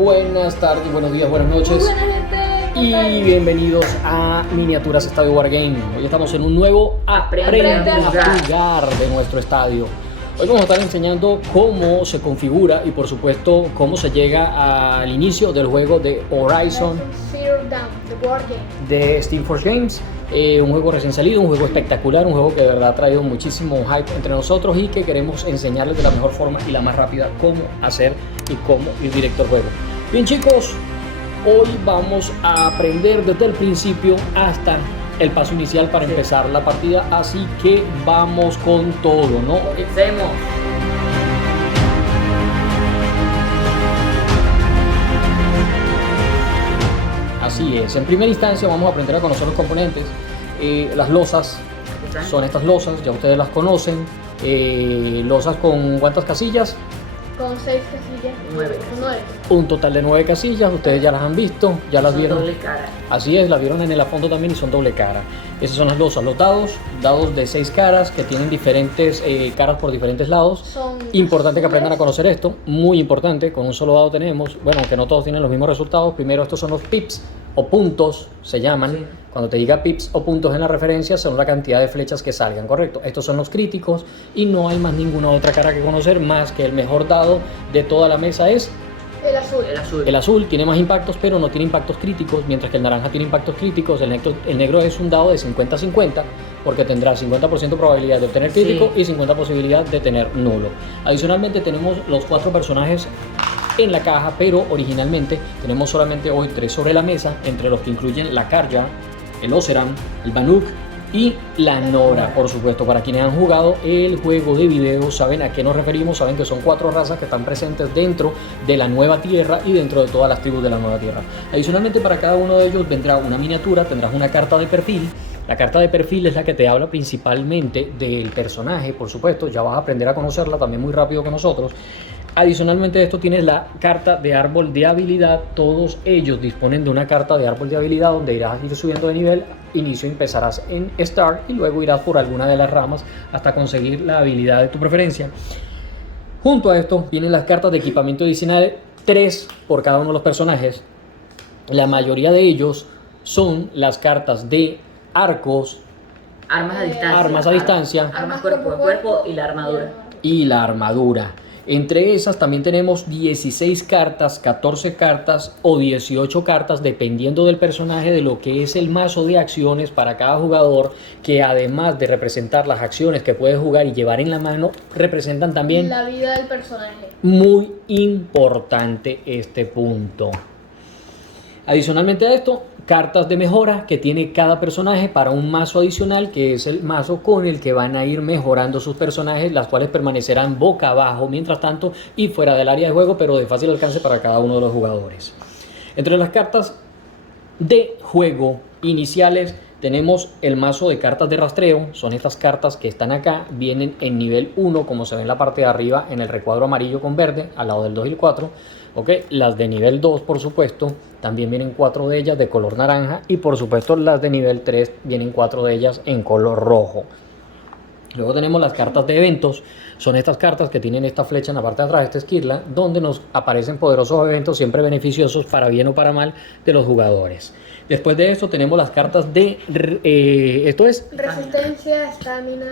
buenas tardes, buenos días, buenas noches. Muy buena gente. Y bienvenidos a Miniaturas Estadio Wargame. Hoy estamos en un nuevo Aprende a jugar de nuestro estadio. Hoy vamos a estar enseñando cómo se configura y por supuesto cómo se llega al inicio del juego de Horizon Zero Dawn, the board game. de Steam Force Games. Un juego recién salido, un juego espectacular, un juego que de verdad ha traído muchísimo hype entre nosotros y que queremos enseñarles de la mejor forma y la más rápida cómo hacer y cómo ir directo al juego. Bien chicos, hoy vamos a aprender desde el principio hasta el paso inicial para empezar la partida, así que vamos con todo, ¿no? Empecemos. Así es, en primera instancia vamos a aprender a conocer los componentes. Las losas son estas losas, ya ustedes las conocen. Losas con ¿cuántas casillas? Con 6 casillas. 9. 9. Un total de 9 casillas, ustedes ya las han visto, ya las Son vieron. doble cara. Así es, las vieron en el fondo también y son doble cara. Esas son las losas, los dados de 6 caras que tienen diferentes caras por diferentes lados. Son Importante que azules. aprendan a conocer esto, muy importante, con un solo dado tenemos, bueno, aunque no todos tienen los mismos resultados. Primero estos son los pips o puntos, se llaman. Sí. Cuando te diga pips o puntos en la referencia son la cantidad de flechas que salgan, correcto. Estos son los críticos y no hay más ninguna otra cara que conocer más que el mejor dado de toda la mesa es El azul. El azul. el azul. Tiene más impactos pero no tiene impactos críticos, mientras que el naranja tiene impactos críticos. El negro es un dado de 50-50 porque tendrá 50% probabilidad de obtener crítico Sí. y 50% posibilidad de tener nulo. Adicionalmente tenemos los 4 personajes en la caja, pero originalmente tenemos solamente hoy 3 sobre la mesa, entre los que incluyen la Karja, el Oseram, el Banuk y la Nora. Por supuesto, para quienes han jugado el juego de video saben a qué nos referimos, saben que son 4 razas que están presentes dentro de la Nueva Tierra y dentro de todas las tribus de la Nueva Tierra. Adicionalmente, para cada uno de ellos vendrá una miniatura, tendrás una carta de perfil. La carta de perfil es la que te habla principalmente del personaje, por supuesto, ya vas a aprender a conocerla también muy rápido que nosotros. Adicionalmente a esto tienes la carta de árbol de habilidad. Todos ellos disponen de una carta de árbol de habilidad donde irás a ir subiendo de nivel. Inicio empezarás en Start y luego irás por alguna de las ramas hasta conseguir la habilidad de tu preferencia. Junto a esto vienen las cartas de equipamiento adicional, 3 por cada uno de los personajes. La mayoría de ellos son las cartas de arcos Armas a distancia. Armas a distancia. Armas cuerpo a cuerpo y la armadura. y la armadura. Entre esas también tenemos 16 cartas, 14 cartas o 18 cartas dependiendo del personaje, de lo que es el mazo de acciones para cada jugador, que además de representar las acciones que puedes jugar y llevar en la mano, representan también La vida del personaje. muy importante este punto. Adicionalmente a esto, cartas de mejora que tiene cada personaje para un mazo adicional, que es el mazo con el que van a ir mejorando sus personajes, las cuales permanecerán boca abajo mientras tanto y fuera del área de juego, pero de fácil alcance para cada uno de los jugadores. Entre las cartas de juego iniciales tenemos el mazo de cartas de rastreo. Son estas cartas que están acá, vienen en nivel 1, como se ve en la parte de arriba en el recuadro amarillo con verde al lado del 2 y el 4. Okay. Las de nivel 2, por supuesto, también vienen 4 de ellas de color naranja, y por supuesto las de nivel 3 vienen 4 de ellas en color rojo. Luego tenemos las cartas de eventos. Son estas cartas que tienen esta flecha en la parte de atrás, esta esquirla, donde nos aparecen poderosos eventos, siempre beneficiosos para bien o para mal de los jugadores. Después de esto tenemos las cartas de esto es Resistencia, estamina.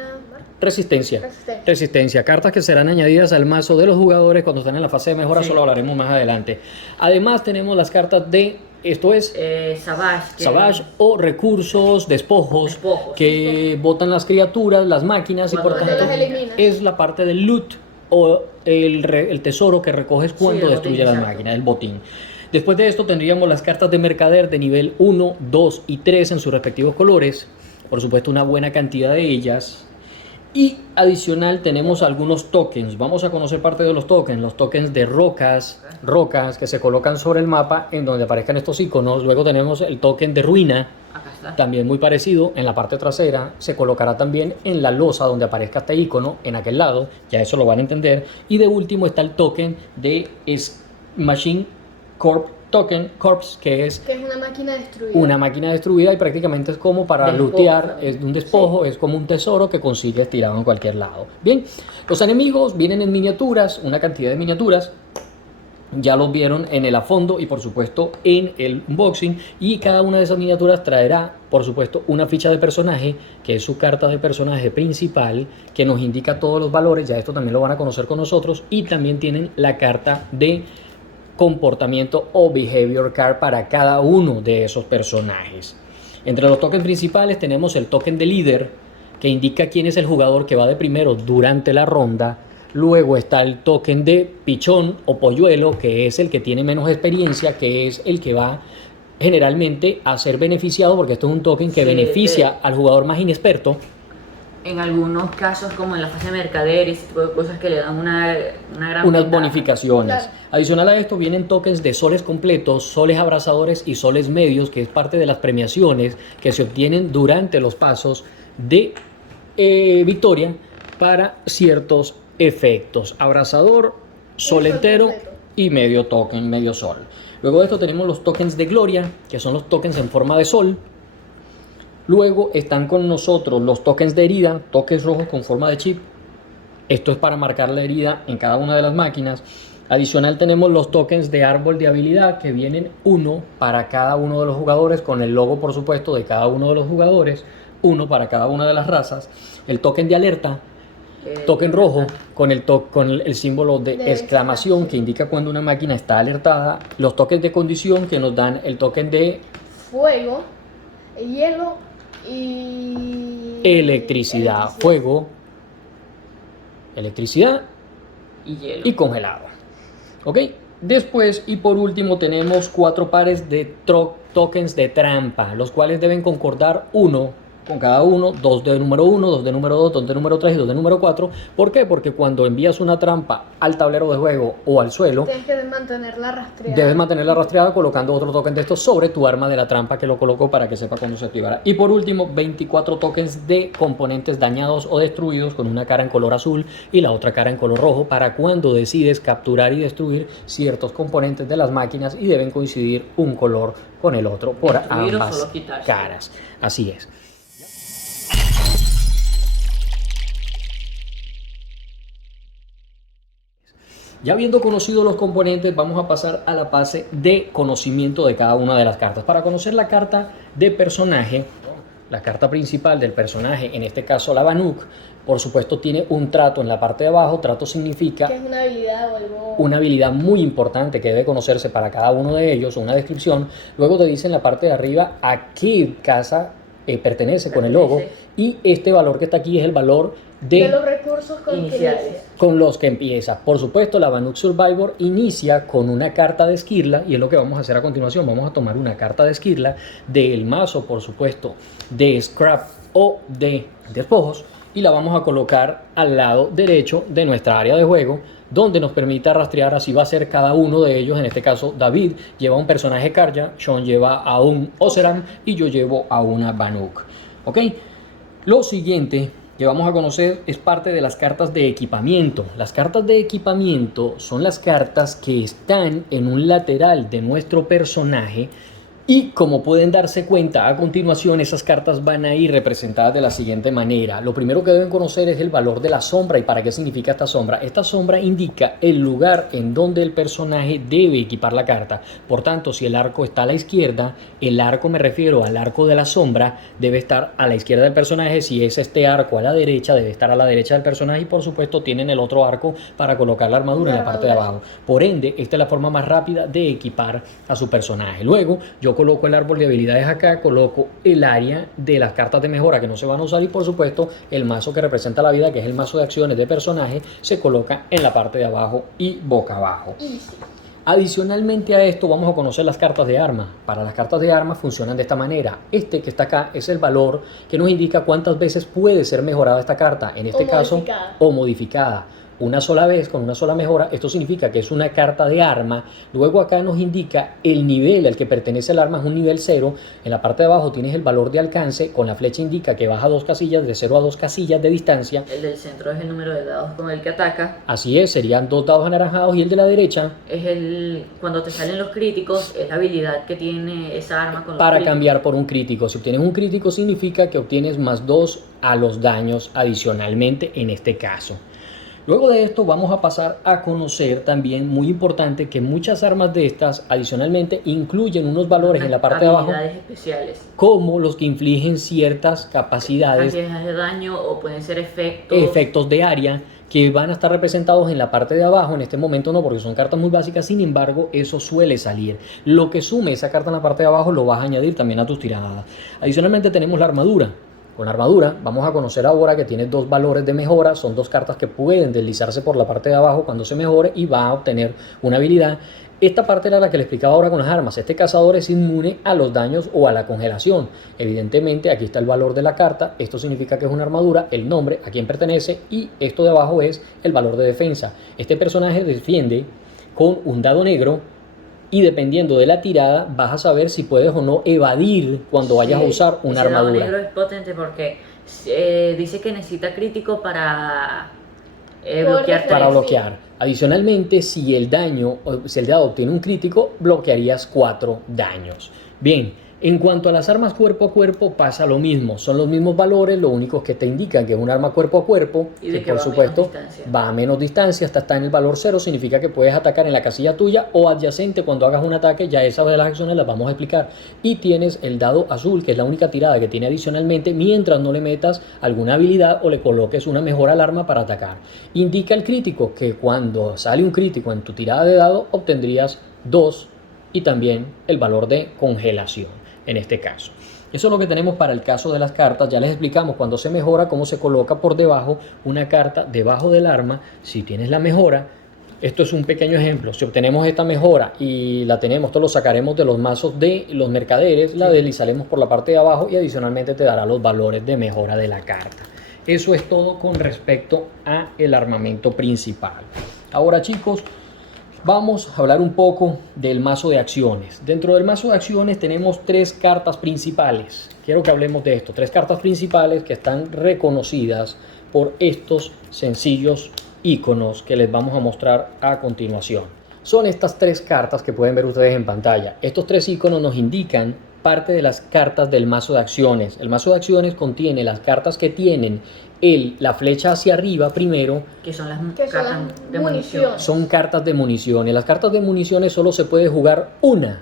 Resistencia, cartas que serán añadidas al mazo de los jugadores cuando están en la fase de mejora. Sí. Solo hablaremos más adelante. Además tenemos las cartas de esto es Savage. Savage o recursos, despojos que botan las criaturas, las máquinas, y por Cuando tanto las eliminas. es la parte del loot o el tesoro que recoges cuando el destruye botín, las exacto. máquinas, el botín. Después de esto tendríamos las cartas de mercader de nivel 1, 2 y 3 en sus respectivos colores. Por supuesto, una buena cantidad de ellas. Y adicional tenemos algunos tokens. Vamos a conocer parte de los tokens de rocas que se colocan sobre el mapa en donde aparezcan estos iconos. Luego tenemos el token de ruina, Acá está. también muy parecido, en la parte trasera. Se colocará también en la losa donde aparezca este icono, en aquel lado, ya eso lo van a entender. Y de último está el token de Machine Corps, que es una máquina destruida. una máquina destruida, y prácticamente es como para Despojo, lootear, también. es un despojo, es como un tesoro que consigues tirado en cualquier lado. Bien, los enemigos vienen en miniaturas, una cantidad de miniaturas. ya los vieron en el a fondo y por supuesto en el unboxing, y cada una de esas miniaturas traerá por supuesto una ficha de personaje que es su carta de personaje principal, que nos indica todos los valores. Ya esto también lo van a conocer con nosotros, y también tienen la carta de comportamiento o behavior card para cada uno de esos personajes. Entre los tokens principales tenemos el token de líder, que indica quién es el jugador que va de primero durante la ronda. Luego está el token de pichón o polluelo, que es el que tiene menos experiencia, que es el que va generalmente a ser beneficiado, porque esto es un token que beneficia al jugador más inexperto. En algunos casos, como en la fase de mercader y ese tipo de cosas, que le dan una gran Unas ventaja. bonificaciones. Claro. Adicional a esto vienen tokens de soles completos, soles abrazadores y soles medios, que es parte de las premiaciones que se obtienen durante los pasos de victoria para ciertos efectos: abrazador, sol sol entero completo. y medio token, medio sol. Luego de esto tenemos los tokens de gloria, que son los tokens en forma de sol. Luego están con nosotros los tokens de herida, tokens rojos con forma de chip. Esto es para marcar la herida en cada una de las máquinas. Adicional tenemos los tokens de árbol de habilidad, que vienen uno para cada uno de los jugadores, con el logo por supuesto de cada uno de los jugadores, uno para cada una de las razas. El token de alerta, token rojo con el símbolo de exclamación, que indica cuando una máquina está alertada. Los tokens de condición, que nos dan el token de Fuego, hielo y... electricidad, fuego, electricidad Y hielo. y congelado. ¿Ok? Después y por último tenemos 4 pares de tokens de trampa, los cuales deben concordar uno con cada uno, 2 de número 1, 2 de número 2, 2 de número 3 y 2 de número 4. ¿Por qué? Porque cuando envías una trampa al tablero de juego o al suelo, Tienes que mantenerla rastreada. debes mantenerla rastreada colocando otro token de estos sobre tu arma de la trampa que lo colocó, para que sepa cuándo se activará. Y por último, 24 tokens de componentes dañados o destruidos, con una cara en color azul y la otra cara en color rojo, para cuando decides capturar y destruir ciertos componentes de las máquinas, y deben coincidir un color con el otro por Destruir o ambas solo quitarse. caras. Así es. Ya habiendo conocido los componentes, vamos a pasar a la fase de conocimiento de cada una de las cartas. Para conocer la carta de personaje, la carta principal del personaje, en este caso la Banuk, por supuesto tiene un trato en la parte de abajo. Trato significa Que es una habilidad o algo... una habilidad muy importante que debe conocerse para cada uno de ellos, una descripción. Luego te dice en la parte de arriba a qué casa pertenece con el logo, y este valor que está aquí es el valor de los recursos con iniciales. que inicia. con los que empieza. Por supuesto, la Banuk Survivor inicia con una carta de Skirla, y es lo que vamos a hacer a continuación. Vamos a tomar una carta de Skirla del mazo, por supuesto, de Scrap o de despojos, y la vamos a colocar al lado derecho de nuestra área de juego, donde nos permita rastrear. Así va a ser cada uno de ellos. En este caso, David lleva un personaje Karja, Sean lleva a un Oseram y yo llevo a una Banuk. ¿Ok? Lo siguiente que vamos a conocer es parte de las cartas de equipamiento. Las cartas de equipamiento son las cartas que están en un lateral de nuestro personaje, y como pueden darse cuenta a continuación, esas cartas van a ir representadas de la siguiente manera. Lo primero que deben conocer es el valor de la sombra y para qué significa esta sombra. Esta sombra indica el lugar en donde el personaje debe equipar la carta. Por tanto, si el arco está a la izquierda, el arco, me refiero al arco de la sombra, debe estar a la izquierda del personaje. Si es este arco a la derecha, debe estar a la derecha del personaje, y por supuesto tienen el otro arco para colocar la armadura en la parte de abajo. Por ende, esta es la forma más rápida de equipar a su personaje. Luego, yo coloco el árbol de habilidades acá, coloco el área de las cartas de mejora que no se van a usar, y por supuesto el mazo que representa la vida, que es el mazo de acciones de personaje, se coloca en la parte de abajo y boca abajo. Adicionalmente a esto, vamos a conocer las cartas de arma. Para las cartas de arma funcionan de esta manera. Este que está acá es el valor que nos indica cuántas veces puede ser mejorada esta carta, en este caso, o modificada. Una sola vez, con una sola mejora. Esto significa que es una carta de arma. Luego acá nos indica el nivel al que pertenece el arma, es un nivel 0. En la parte de abajo tienes el valor de alcance, con la flecha indica que baja 2 casillas, de 0 a 2 casillas de distancia. El del centro es el número de dados con el que ataca. Así es, serían 2 dados anaranjados, y el de la derecha Es cuando te salen los críticos, es la habilidad que tiene esa arma con los para críticos. cambiar por un crítico. Si obtienes un crítico, significa que obtienes más 2 a los daños adicionalmente en este caso. Luego de esto vamos a pasar a conocer también, muy importante, que muchas armas de estas adicionalmente incluyen unos valores en la parte de abajo habilidades especiales. como los que infligen ciertas capacidades, Cantidades de daño o pueden ser efectos. efectos de área que van a estar representados en la parte de abajo. En este momento no, porque son cartas muy básicas, sin embargo eso suele salir. Lo que sume esa carta en la parte de abajo lo vas a añadir también a tus tiradas. Adicionalmente tenemos la armadura. Con la armadura vamos a conocer ahora que tiene dos valores de mejora, son dos cartas que pueden deslizarse por la parte de abajo cuando se mejore y va a obtener una habilidad. Esta parte era la que le explicaba ahora con las armas. Este cazador es inmune a los daños o a la congelación. Evidentemente aquí está el valor de la carta, esto significa que es una armadura, el nombre, a quién pertenece, y esto de abajo es el valor de defensa. Este personaje defiende con un dado negro y dependiendo de la tirada vas a saber si puedes o no evadir cuando vayas a usar una ese dado armadura. negro es potente porque dice que necesita crítico para bloquear Para tres. bloquear. Adicionalmente, si el dado obtiene un crítico, bloquearías 4 daños. Bien, en cuanto a las armas cuerpo a cuerpo pasa lo mismo, son los mismos valores, lo único que te indican que es un arma cuerpo a cuerpo, Y de que que por va a supuesto menos distancia. va a menos distancia, hasta está en el valor 0, significa que puedes atacar en la casilla tuya o adyacente cuando hagas un ataque, ya esas de las acciones las vamos a explicar. Y tienes el dado azul, que es la única tirada que tiene adicionalmente, mientras no le metas alguna habilidad o le coloques una mejora al arma para atacar. Indica el crítico, que cuando sale un crítico en tu tirada de dado obtendrías 2 y también el valor de congelación en este caso. Eso es lo que tenemos para el caso de las cartas. Ya les explicamos cuando se mejora cómo se coloca por debajo una carta debajo del arma. Si tienes la mejora, esto es un pequeño ejemplo. Si obtenemos esta mejora y la tenemos, esto lo sacaremos de los mazos de los mercaderes, la deslizaremos por la parte de abajo y adicionalmente te dará los valores de mejora de la carta. Eso es todo con respecto a el armamento principal. Ahora, chicos, vamos a hablar un poco del mazo de acciones. Dentro del mazo de acciones tenemos 3 cartas principales. Quiero que hablemos de esto. 3 cartas principales que están reconocidas por estos sencillos iconos que les vamos a mostrar a continuación. Son estas 3 cartas que pueden ver ustedes en pantalla. Estos 3 iconos nos indican parte de las cartas del mazo de acciones. El mazo de acciones contiene las cartas que tienen la flecha hacia arriba primero, Que son las Que son cartas las de munición. municiones. son cartas de municiones. Las cartas de municiones solo se puede jugar una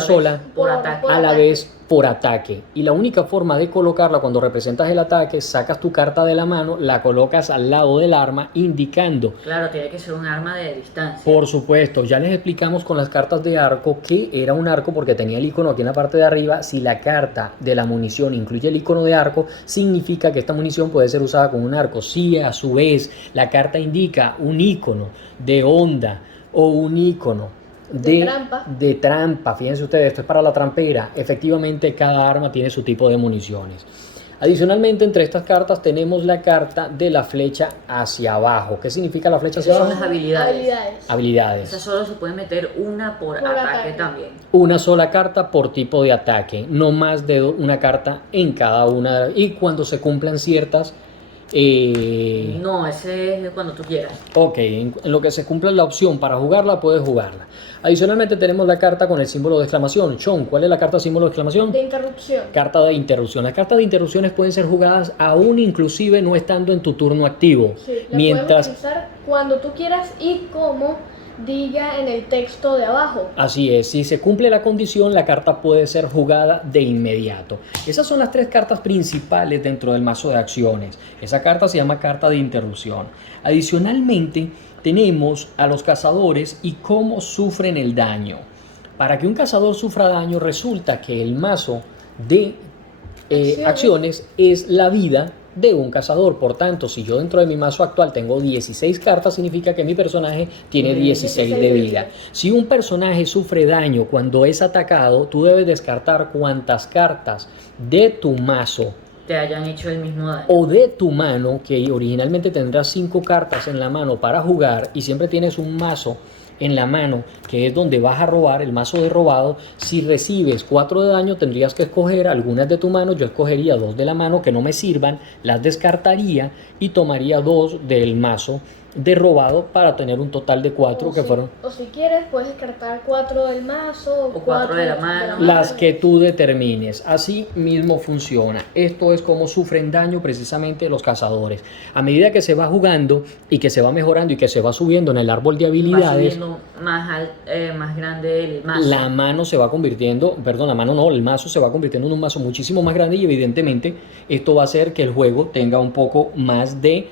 sola Por ataque. a la vez por ataque. Y la única forma de colocarla cuando representas el ataque, sacas tu carta de la mano, la colocas al lado del arma, indicando. Claro, tiene que ser un arma de distancia. Por supuesto, ya les explicamos con las cartas de arco que era un arco porque tenía el icono aquí en la parte de arriba. Si la carta de la munición incluye el icono de arco, significa que esta munición puede ser usada con un arco. Si a su vez la carta indica un icono de onda o un icono de trampa, fíjense ustedes, esto es para la trampera. Efectivamente, cada arma tiene su tipo de municiones. Adicionalmente, entre estas cartas tenemos la carta de la flecha hacia abajo. ¿Qué significa la flecha hacia Son abajo? las habilidades. Habilidades. Habilidades. Esa solo se puede meter una por Por ataque ataque. también. Una sola carta por tipo de ataque, no más de una carta en cada una. Y cuando se cumplan ciertas... No, ese es cuando tú quieras. Ok, en lo que se cumpla la opción para jugarla, puedes jugarla. Adicionalmente tenemos la carta con el símbolo de exclamación. Sean, ¿cuál es la carta símbolo de exclamación? De interrupción. Carta de interrupción. Las cartas de interrupciones pueden ser jugadas aún inclusive no estando en tu turno activo. Sí, la Mientras... puedes utilizar cuando tú quieras y como diga en el texto de abajo. Así es, si se cumple la condición, la carta puede ser jugada de inmediato. Esas son las 3 cartas principales dentro del mazo de acciones. Esa carta se llama carta de interrupción. Adicionalmente, tenemos a los cazadores y cómo sufren el daño. Para que un cazador sufra daño, resulta que el mazo de acciones es la vida de un cazador. Por tanto, si yo dentro de mi mazo actual tengo 16 cartas, significa que mi personaje tiene 16 de vida. Si un personaje sufre daño cuando es atacado, tú debes descartar cuantas cartas de tu mazo Te hayan hecho el mismo daño. o de tu mano, que originalmente tendrás 5 cartas en la mano para jugar y siempre tienes un mazo en la mano, que es donde vas a robar, el mazo de robado. Si recibes 4 de daño, tendrías que escoger algunas de tu mano. Yo escogería 2 de la mano que no me sirvan, las descartaría y tomaría 2 del mazo de robado para tener un total de 4 que fueron O si quieres, puedes descartar 4 del mazo O cuatro de la mano. las que tú determines. Así mismo funciona. Esto es como sufren daño precisamente los cazadores. A medida que se va jugando y que se va mejorando y que se va subiendo en el árbol de Va habilidades, subiendo más grande el mazo. la mano se va convirtiendo, perdón, la mano no, el mazo se va convirtiendo en un mazo muchísimo más grande y evidentemente esto va a hacer que el juego tenga un poco más de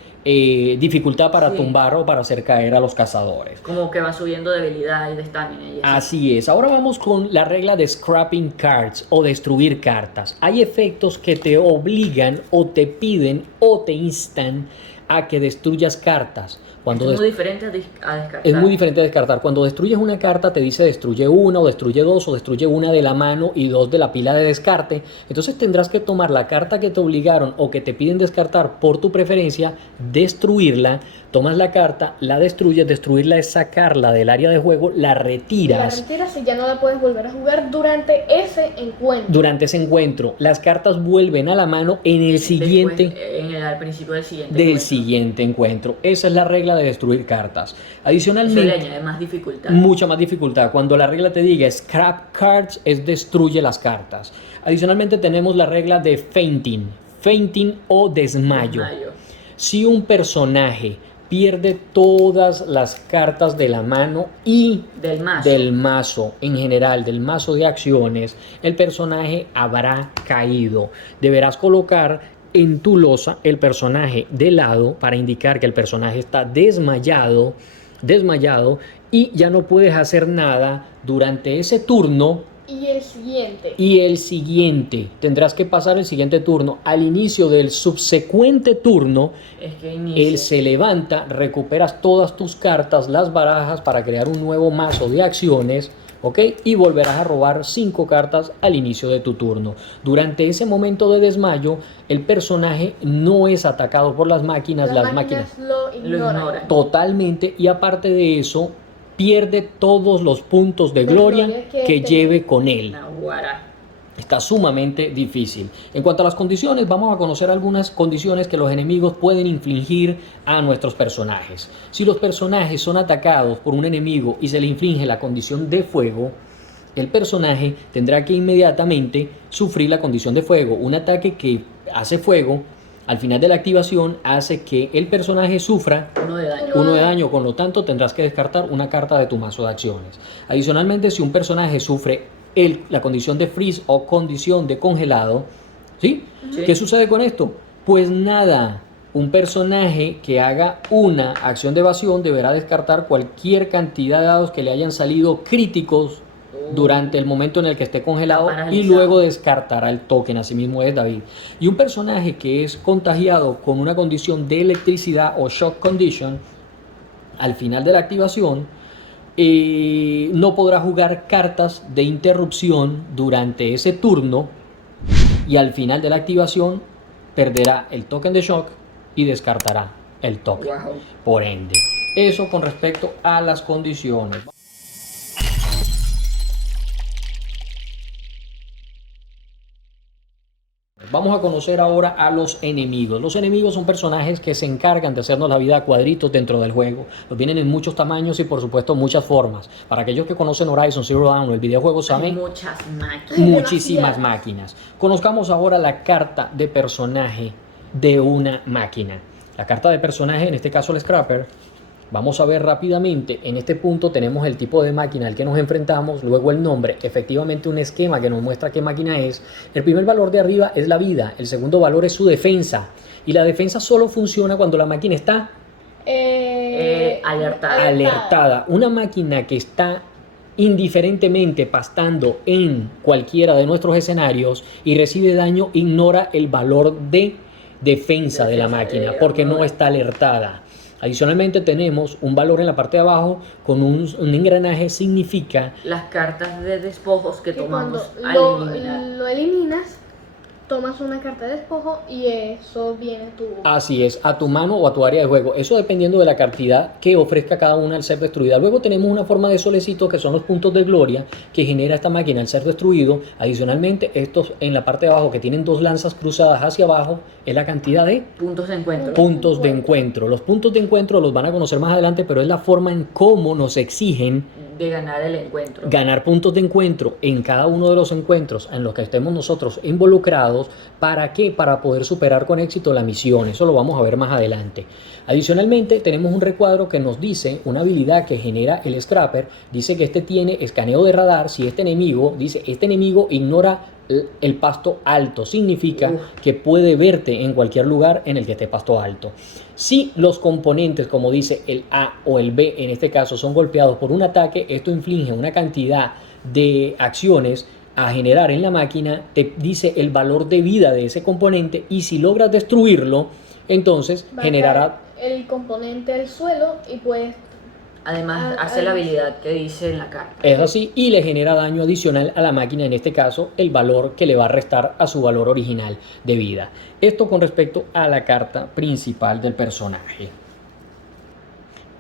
dificultad para Sí. tumbar o para hacer caer a los cazadores. Como que va subiendo de habilidad y de estamina. Y eso. Así es. Ahora vamos con la regla de scrapping cards o destruir cartas. Hay efectos que te obligan o te piden o te instan a que destruyas cartas. Cuando Es muy diferente a descartar. es muy diferente a descartar. Cuando destruyes una carta te dice destruye una o destruye dos o destruye una de la mano y dos de la pila de descarte. Entonces tendrás que tomar la carta que te obligaron o que te piden descartar por tu preferencia, destruirla, tomas la carta, la destruyes, destruirla es sacarla del área de juego, la La retiras. retiras y ya no la puedes volver a jugar durante ese encuentro. Durante ese encuentro, las cartas vuelven a la mano en el siguiente. Después, al principio del siguiente. Del encuentro. siguiente encuentro. Esa es la regla de destruir cartas. Eso le Adicionalmente, añade más dificultad. mucha más dificultad. Cuando la regla te diga scrap cards, es destruye las cartas. Adicionalmente tenemos la regla de fainting. Fainting o desmayo. Si un personaje pierde todas las cartas de la mano y Del mazo. en general, del mazo de acciones, el personaje habrá caído. Deberás colocar en tu losa el personaje de lado para indicar que el personaje está desmayado y ya no puedes hacer nada durante ese turno. Y el siguiente. Y el siguiente, tendrás que pasar el siguiente turno. Al inicio del subsecuente turno, Es que inicia. él se levanta, recuperas todas tus cartas, las barajas para crear un nuevo mazo de acciones, ¿ok? Y volverás a robar 5 cartas al inicio de tu turno. Durante ese momento de desmayo, el personaje no es atacado por las máquinas, las máquinas lo ignoran. ignoran. totalmente, y aparte de eso, pierde todos los puntos de gloria que lleve con él. Naguará. Está sumamente difícil. En cuanto a las condiciones, vamos a conocer algunas condiciones que los enemigos pueden infligir a nuestros personajes. Si los personajes son atacados por un enemigo y se le inflige la condición de fuego, el personaje tendrá que inmediatamente sufrir la condición de fuego. Un ataque que hace fuego, al final de la activación, hace que el personaje sufra 1 de daño. 1 de daño, con lo tanto tendrás que descartar una carta de tu mazo de acciones. Adicionalmente, si un personaje sufre la condición de freeze o condición de congelado, ¿sí? Sí. ¿Qué sucede con esto? Pues nada, un personaje que haga una acción de evasión deberá descartar cualquier cantidad de dados que le hayan salido críticos durante el momento en el que esté congelado y Paralizado. luego descartará el token. Así mismo es, David. Y un personaje que es contagiado con una condición de electricidad o shock condition, al final de la activación no podrá jugar cartas de interrupción durante ese turno, y al final de la activación perderá el token de shock y descartará el token. Wow. Por ende, eso con respecto a las condiciones. Vamos a conocer ahora a los enemigos. Los enemigos son personajes que se encargan de hacernos la vida a cuadritos dentro del juego. Los vienen en muchos tamaños y por supuesto muchas formas. Para aquellos que conocen Horizon Zero Dawn o el videojuego Hay saben muchas máquinas. muchísimas demasiadas. máquinas. Conozcamos ahora la carta de personaje de una máquina. La carta de personaje, en este caso el Scrapper. Vamos a ver rápidamente, en este punto tenemos el tipo de máquina al que nos enfrentamos, luego el nombre, efectivamente un esquema que nos muestra qué máquina es. El primer valor de arriba es la vida, el segundo valor es su defensa, y la defensa solo funciona cuando la máquina está alertada. Una máquina que está indiferentemente pastando en cualquiera de nuestros escenarios y recibe daño, ignora el valor de defensa de la máquina porque no está alertada. Adicionalmente tenemos un valor en la parte de abajo con un engranaje, significa Las cartas de despojos que Que tomamos cuando al eliminar. lo eliminas, tomas una carta de despojo y eso viene a tu... Así es, a tu mano o a tu área de juego. Eso dependiendo de la cantidad que ofrezca cada una al ser destruida. Luego tenemos una forma de solecito que son los puntos de gloria que genera esta máquina al ser destruido. Adicionalmente, estos en la parte de abajo que tienen dos lanzas cruzadas hacia abajo es la cantidad de Puntos de encuentro. puntos de encuentro. Los puntos de encuentro los van a conocer más adelante, pero es la forma en cómo nos exigen De ganar el encuentro. ganar puntos de encuentro en cada uno de los encuentros en los que estemos nosotros involucrados. ¿Para qué? Para poder superar con éxito la misión. Eso lo vamos a ver más adelante. Adicionalmente, tenemos un recuadro que nos dice una habilidad que genera el Scrapper. Dice que este tiene escaneo de radar. Si este enemigo, dice, este enemigo ignora el pasto alto, significa que puede verte en cualquier lugar en el que esté pasto alto. Si los componentes, como dice el A o el B en este caso, son golpeados por un ataque, esto inflige una cantidad de acciones a generar en la máquina, te dice el valor de vida de ese componente, y si logras destruirlo, entonces Va a generará caer el componente al suelo y puedes... Además, hace la habilidad que dice en la carta. es así, y le genera daño adicional a la máquina, en este caso el valor que le va a restar a su valor original de vida. Esto con respecto a la carta principal del personaje.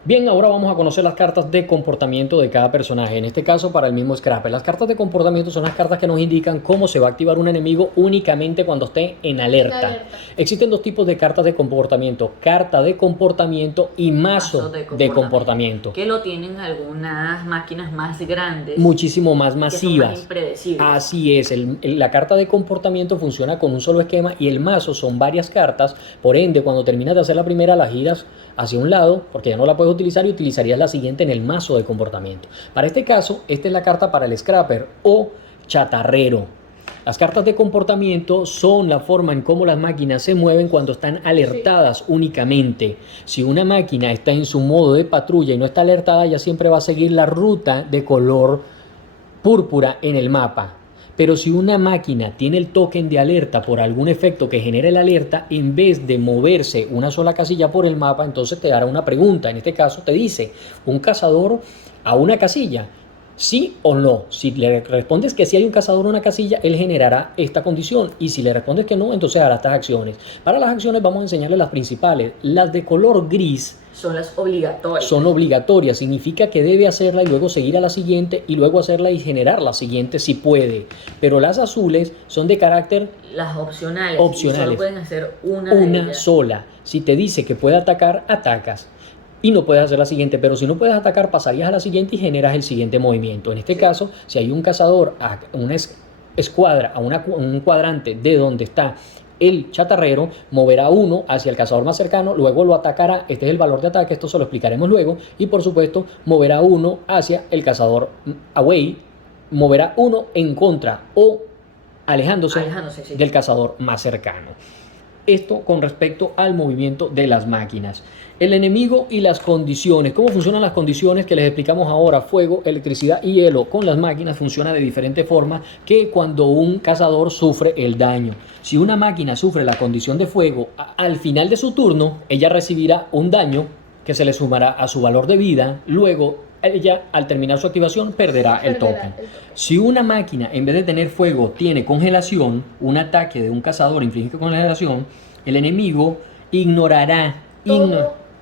Bien, ahora vamos a conocer las cartas de comportamiento de cada personaje. En este caso, para el mismo Scrapper. Las cartas de comportamiento son las cartas que nos indican cómo se va a activar un enemigo únicamente cuando esté en alerta. Existen dos tipos de cartas de comportamiento: carta de comportamiento y mazo de comportamiento. Que lo tienen algunas máquinas más grandes. Muchísimo más que son masivas. más impredecibles. Así es, la carta de comportamiento funciona con un solo esquema, y el mazo son varias cartas. Por ende, cuando terminas de hacer la primera, la giras hacia un lado porque ya no la puedes utilizar, y utilizarías la siguiente en el mazo de comportamiento. Para este caso, esta es la carta para el Scrapper o chatarrero. Las cartas de comportamiento son la forma en cómo las máquinas se mueven cuando están alertadas únicamente. Si una máquina está en su modo de patrulla y no está alertada, ya siempre va a seguir la ruta de color púrpura en el mapa. Pero si una máquina tiene el token de alerta por algún efecto que genere la alerta, en vez de moverse una sola casilla por el mapa, entonces te dará una pregunta. En este caso te dice: ¿un cazador a una casilla? ¿Sí o no? Si le respondes que sí hay un cazador a una casilla, él generará esta condición. Y si le respondes que no, entonces hará estas acciones. Para las acciones vamos a enseñarle las principales. Las de color gris son las obligatorias. son obligatorias, significa que debe hacerla y luego seguir a la siguiente, y luego hacerla y generar la siguiente si puede. Pero las azules son de carácter Las opcionales. opcionales. Y solo pueden hacer una de Una ellas. sola. Si te dice que puede atacar, atacas y no puedes hacer la siguiente. Pero si no puedes atacar, pasarías a la siguiente y generas el siguiente movimiento. En este caso, si hay un cazador a una escuadra, a un cuadrante de donde está el chatarrero, moverá uno hacia el cazador más cercano, luego lo atacará. Este es el valor de ataque, esto se lo explicaremos luego. Y por supuesto, moverá uno hacia el cazador away, moverá uno en contra o alejándose Sí. del cazador más cercano. Esto con respecto al movimiento de las máquinas. El enemigo y las condiciones. ¿Cómo funcionan las condiciones que les explicamos ahora? Fuego, electricidad y hielo. Con las máquinas funciona de diferente forma que cuando un cazador sufre el daño. Si una máquina sufre la condición de fuego, al final de su turno, ella recibirá un daño que se le sumará a su valor de vida. Luego, ella, al terminar su activación, perderá el token. Si una máquina, en vez de tener fuego, tiene congelación, un ataque de un cazador inflige congelación, el enemigo ignorará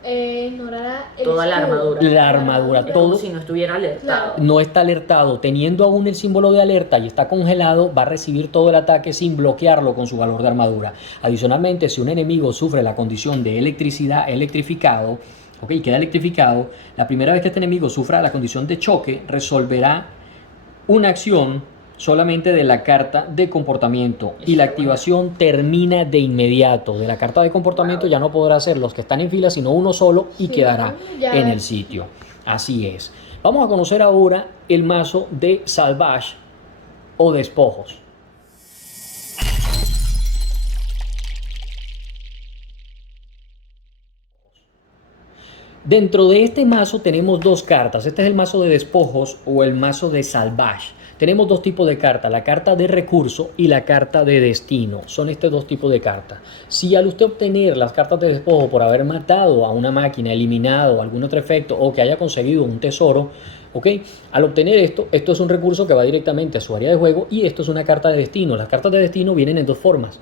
ignorará el toda la escudo. armadura. la armadura, Es todo. como si no estuviera alertado. No está alertado, teniendo aún el símbolo de alerta y está congelado, va a recibir todo el ataque sin bloquearlo con su valor de armadura. Adicionalmente, si un enemigo sufre la condición de electricidad, electrificado, queda electrificado, la primera vez que este enemigo sufra la condición de choque, resolverá una acción solamente de la carta de comportamiento, y la activación termina de inmediato. De la carta de comportamiento ya no podrá hacer los que están en fila, sino uno solo, y quedará en el sitio. Así es. Vamos a conocer ahora el mazo de Salvage o Despojos. Dentro de este mazo tenemos dos cartas. Este es el mazo de Despojos o el mazo de Salvage. Tenemos dos tipos de cartas, la carta de recurso y la carta de destino. Son estos dos tipos de cartas. Si al usted obtener las cartas de despojo por haber matado a una máquina, eliminado algún otro efecto, o que haya conseguido un tesoro, ¿ok? Al obtener esto, esto es un recurso que va directamente a su área de juego y esto es una carta de destino. Las cartas de destino vienen en dos formas,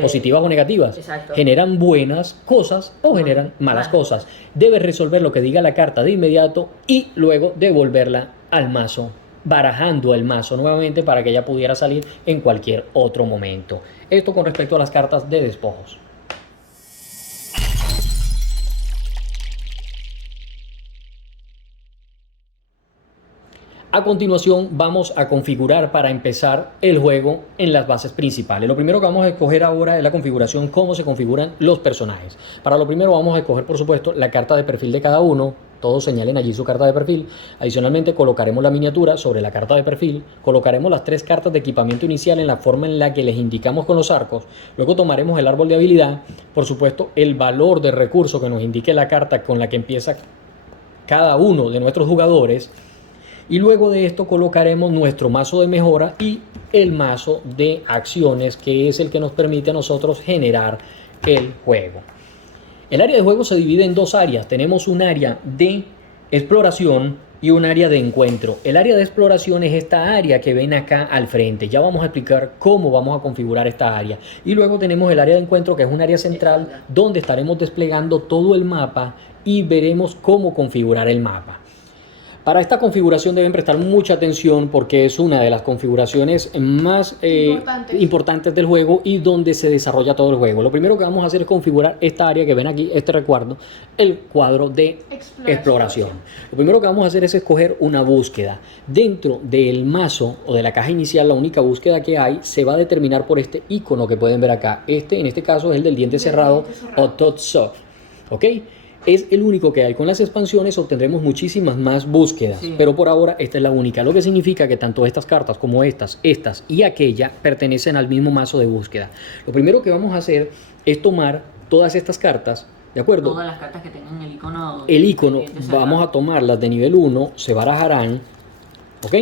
positivas o negativas. Exacto. Generan buenas cosas o generan malas cosas. Debes resolver lo que diga la carta de inmediato y luego devolverla al mazo, barajando el mazo nuevamente para que ella pudiera salir en cualquier otro momento. Esto con respecto a las cartas de despojos. A continuación vamos a configurar para empezar el juego en las bases principales. Lo primero que vamos a escoger ahora es la configuración, cómo se configuran los personajes. Para lo primero vamos a escoger, por supuesto, la carta de perfil de cada uno. Todos señalen allí su carta de perfil. Adicionalmente colocaremos la miniatura sobre la carta de perfil. Colocaremos las 3 cartas de equipamiento inicial en la forma en la que les indicamos con los arcos. Luego tomaremos el árbol de habilidad. Por supuesto, el valor de recurso que nos indique la carta con la que empieza cada uno de nuestros jugadores. Y luego de esto colocaremos nuestro mazo de mejora y el mazo de acciones, que es el que nos permite a nosotros generar el juego. El área de juego se divide en 2 áreas. Tenemos un área de exploración y un área de encuentro. El área de exploración es esta área que ven acá al frente. Ya vamos a explicar cómo vamos a configurar esta área. Y luego tenemos el área de encuentro, que es un área central donde estaremos desplegando todo el mapa y veremos cómo configurar el mapa. Para esta configuración deben prestar mucha atención porque es una de las configuraciones más importantes del juego y donde se desarrolla todo el juego. Lo primero que vamos a hacer es configurar esta área que ven aquí, este recuadro, el cuadro de exploración. Lo primero que vamos a hacer es escoger una búsqueda. Dentro del mazo o de la caja inicial, la única búsqueda que hay se va a determinar por este icono que pueden ver acá. En este caso es el del diente cerrado o Totsov, ¿ok? Es el único que hay. Con las expansiones obtendremos muchísimas más búsquedas, pero por ahora esta es la única, lo que significa que tanto estas cartas como estas y aquella pertenecen al mismo mazo de búsqueda. Lo primero que vamos a hacer es tomar todas estas cartas, ¿de acuerdo? Todas las cartas que tengan el icono. El icono, vamos a tomarlas de nivel 1, se barajarán, ¿ok?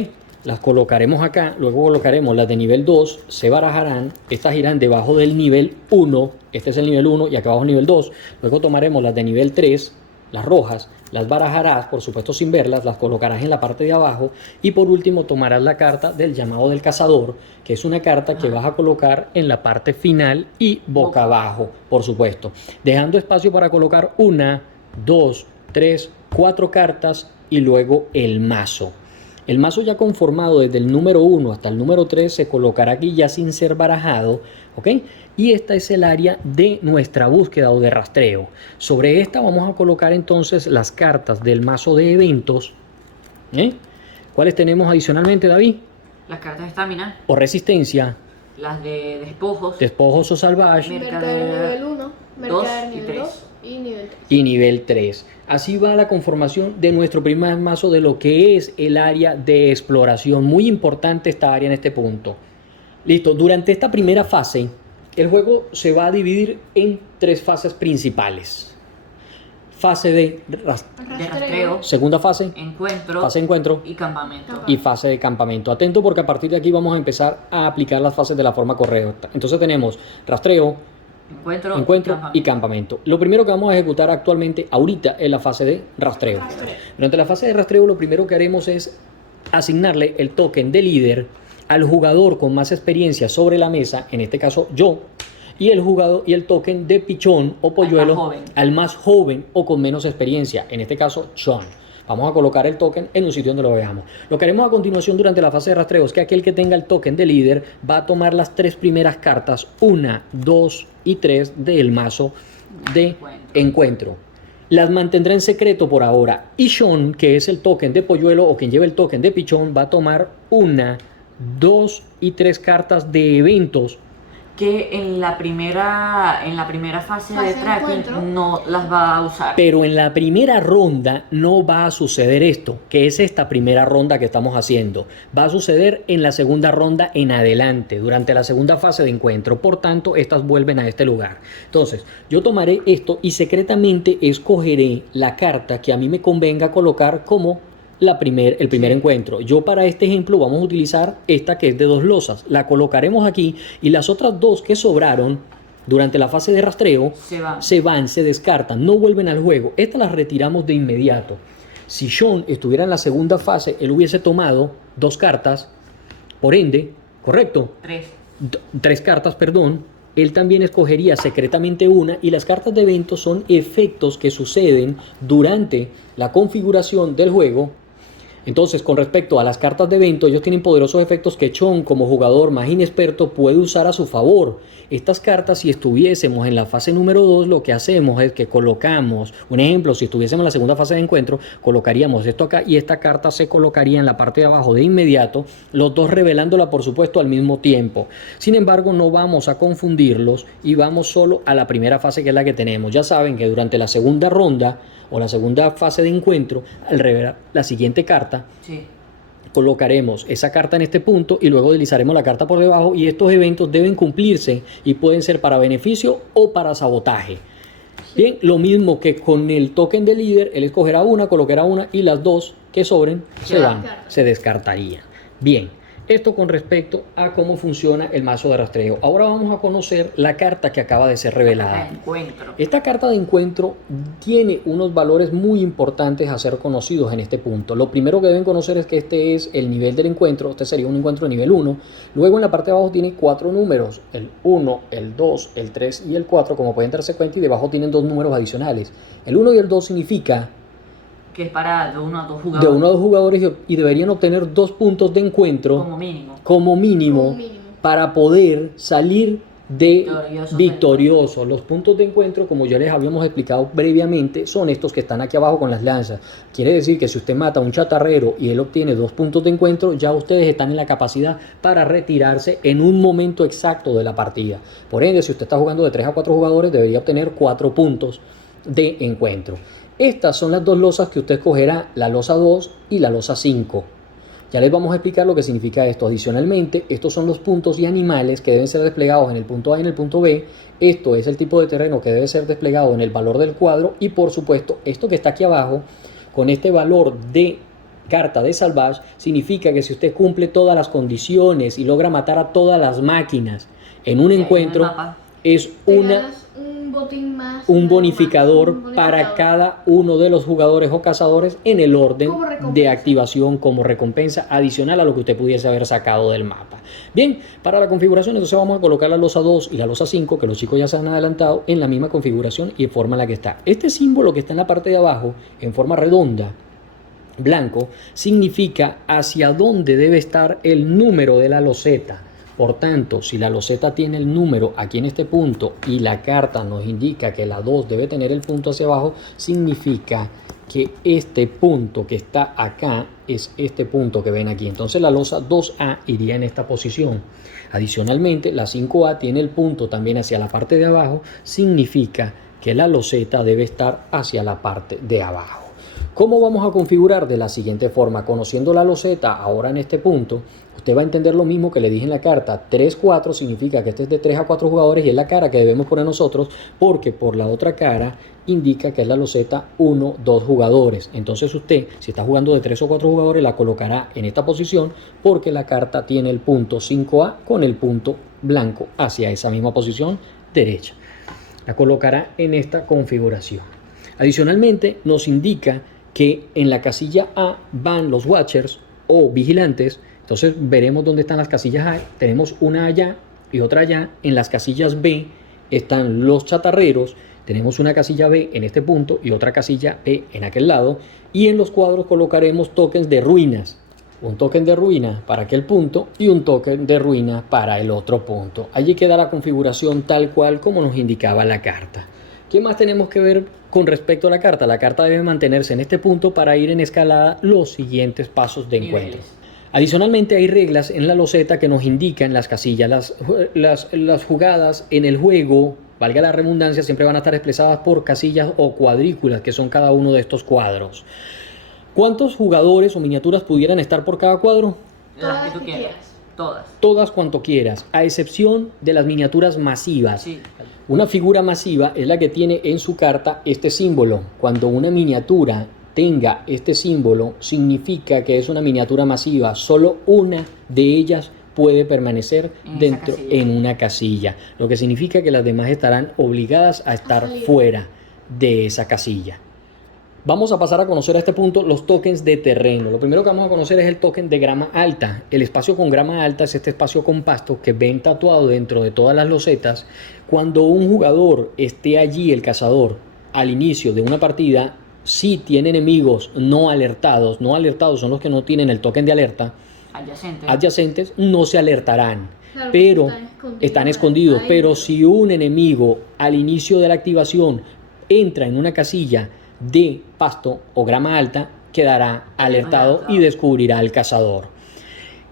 Las colocaremos acá, luego colocaremos las de nivel 2, se barajarán, estas irán debajo del nivel 1, este es el nivel 1 y acá abajo el nivel 2, luego tomaremos las de nivel 3, las rojas, las barajarás, por supuesto sin verlas, las colocarás en la parte de abajo y por último tomarás la carta del llamado del cazador, que es una carta que vas a colocar en la parte final y boca abajo, por supuesto, dejando espacio para colocar 1, 2, 3, 4 cartas y luego el mazo. El mazo ya conformado desde el número 1 hasta el número 3 se colocará aquí ya sin ser barajado, ¿ok? Y esta es el área de nuestra búsqueda o de rastreo. Sobre esta vamos a colocar entonces las cartas del mazo de eventos. ¿Cuáles tenemos adicionalmente, David? Las cartas de estamina. O resistencia. Las de despojos. Despojos o salvaje. Mercader nivel 1, mercader y nivel 3. 2 y nivel 3. Y nivel 3. Así va la conformación de nuestro primer mazo de lo que es el área de exploración. Muy importante esta área en este punto. Listo, durante esta primera fase, el juego se va a dividir en 3 fases principales. Fase de rastreo. Segunda fase, Encuentro. fase de encuentro Y campamento. y fase de campamento. Atento porque a partir de aquí vamos a empezar a aplicar las fases de la forma correcta. Entonces tenemos rastreo, encuentro y campamento. Lo primero que vamos a ejecutar actualmente, ahorita, es la fase de rastreo. Durante la fase de rastreo, lo primero que haremos es asignarle el token de líder al jugador con más experiencia sobre la mesa, en este caso yo, y el token de pichón o polluelo al más joven o con menos experiencia, en este caso Sean. Vamos a colocar el token en un sitio donde lo veamos. Lo que haremos a continuación durante la fase de rastreo es que aquel que tenga el token de líder va a tomar las 3 primeras cartas, 1, 2 y 3 del mazo de encuentro. Las mantendrá en secreto por ahora. Y Sean, que es el token de polluelo o quien lleve el token de pichón, va a tomar 1, 2 y 3 cartas de eventos. Que en la primera fase de tracking no las va a usar. Pero en la primera ronda no va a suceder esto, que es esta primera ronda que estamos haciendo. Va a suceder en la segunda ronda en adelante, durante la segunda fase de encuentro. Por tanto, estas vuelven a este lugar. Entonces, yo tomaré esto y secretamente escogeré la carta que a mí me convenga colocar como el primer encuentro. Yo para este ejemplo vamos a utilizar esta que es de 2 losas. La colocaremos aquí y las otras 2 que sobraron durante la fase de rastreo se descartan, no vuelven al juego. Estas las retiramos de inmediato. Si Sean estuviera en la segunda fase, él hubiese tomado 2 cartas, por ende, ¿correcto? 3. 3 cartas, perdón. Él también escogería secretamente una, y las cartas de evento son efectos que suceden durante la configuración del juego. Entonces, con respecto a las cartas de evento, ellos tienen poderosos efectos que Sean, como jugador más inexperto, puede usar a su favor. Estas cartas, si estuviésemos en la fase número 2, lo que hacemos es que colocamos, un ejemplo, si estuviésemos en la segunda fase de encuentro, colocaríamos esto acá y esta carta se colocaría en la parte de abajo de inmediato, los dos revelándola, por supuesto, al mismo tiempo. Sin embargo, no vamos a confundirlos y vamos solo a la primera fase, que es la que tenemos. Ya saben que durante la segunda ronda o la segunda fase de encuentro, al revelar la siguiente carta, Sí. colocaremos esa carta en este punto y luego deslizaremos la carta por debajo, y estos eventos deben cumplirse y pueden ser para beneficio o para sabotaje. Bien, lo mismo que con el token de líder, él escogerá una, colocará una y las 2 que sobren se van, se descartarían. Bien, esto con respecto a cómo funciona el mazo de rastreo. Ahora vamos a conocer la carta que acaba de ser revelada. Encuentro. Esta carta de encuentro tiene unos valores muy importantes a ser conocidos en este punto. Lo primero que deben conocer es que este es el nivel del encuentro. Este sería un encuentro de nivel 1. Luego en la parte de abajo tiene 4 números. El 1, el 2, el 3 y el 4, como pueden darse cuenta, y debajo tienen 2 números adicionales. El 1 y el 2 significa Que es para de 1 a 2 de jugadores. 1 a 2 jugadores, y deberían obtener 2 puntos de encuentro Como mínimo. como mínimo, Como mínimo. para poder salir de Victoriosos. victoriosos. Los puntos de encuentro, como ya les habíamos explicado previamente, son estos que están aquí abajo con las lanzas. Quiere decir que si usted mata a un chatarrero y él obtiene 2 puntos de encuentro, ya ustedes están en la capacidad para retirarse en un momento exacto de la partida. Por ende, si usted está jugando de 3 a 4 jugadores, debería obtener 4 puntos de encuentro. Estas son las 2 losas que usted escogerá, la losa 2 y la losa 5. Ya les vamos a explicar lo que significa esto. Adicionalmente, estos son los puntos y animales que deben ser desplegados en el punto A y en el punto B. Esto es el tipo de terreno que debe ser desplegado en el valor del cuadro. Y por supuesto, esto que está aquí abajo, con este valor de carta de salvage, significa que si usted cumple todas las condiciones y logra matar a todas las máquinas en un encuentro, es Te una... ganas un botín más, un algo bonificador más, un para bonificador. cada uno de los jugadores o cazadores en el orden Como recompensa. de activación, como recompensa adicional a lo que usted pudiese haber sacado del mapa. Bien, para la configuración, entonces vamos a colocar la losa 2 y la losa 5, que los chicos ya se han adelantado, en la misma configuración y en forma en la que está. Este símbolo que está en la parte de abajo, en forma redonda, blanco, significa hacia dónde debe estar el número de la loseta. Por tanto, si la loseta tiene el número aquí en este punto y la carta nos indica que la 2 debe tener el punto hacia abajo, significa que este punto que está acá es este punto que ven aquí. Entonces la losa 2A iría en esta posición. Adicionalmente, la 5A tiene el punto también hacia la parte de abajo, significa que la loseta debe estar hacia la parte de abajo. ¿Cómo vamos a configurar? De la siguiente forma, conociendo la loseta ahora en este punto, usted va a entender lo mismo que le dije en la carta. 3-4 significa que este es de 3 a 4 jugadores y es la cara que debemos poner nosotros, porque por la otra cara indica que es la loseta 1-2 jugadores. Entonces usted, si está jugando de 3 o 4 jugadores, la colocará en esta posición porque la carta tiene el punto 5A con el punto blanco hacia esa misma posición derecha. La colocará en esta configuración. Adicionalmente, nos indica que en la casilla A van los watchers o vigilantes. Entonces veremos dónde están las casillas A. Tenemos una allá y otra allá. En las casillas B están los chatarreros. Tenemos una casilla B en este punto y otra casilla B en aquel lado. Y en los cuadros colocaremos tokens de ruinas. Un token de ruina para aquel punto y un token de ruina para el otro punto. Allí queda la configuración tal cual como nos indicaba la carta. ¿Qué más tenemos que ver con respecto a la carta? La carta debe mantenerse en este punto para ir en escalada los siguientes pasos de encuentro. Adicionalmente, hay reglas en la loseta que nos indican las casillas. Las jugadas en el juego, valga la redundancia, siempre van a estar expresadas por casillas o cuadrículas, que son cada uno de estos cuadros. ¿Cuántos jugadores o miniaturas pudieran estar por cada cuadro? Las que tú quieras. Todas. Todas cuanto quieras, a excepción de las miniaturas masivas. Sí. Una figura masiva es la que tiene en su carta este símbolo. Cuando una miniatura tenga este símbolo, significa que es una miniatura masiva. Solo una de ellas puede permanecer dentro en una casilla, lo que significa que las demás estarán obligadas a estar fuera de esa casilla. Vamos a pasar a conocer a este punto los tokens de terreno. Lo primero que vamos a conocer es el token de grama alta. El espacio con grama alta es este espacio con pasto que ven tatuado dentro de todas las losetas. Cuando un jugador esté allí, el cazador, al inicio de una partida, si tiene enemigos no alertados son los que no tienen el token de alerta, adyacentes, no se alertarán. Claro, Pero están escondidos. ahí. Pero si un enemigo al inicio de la activación entra en una casilla de pasto o grama alta, quedará alertado y descubrirá al cazador.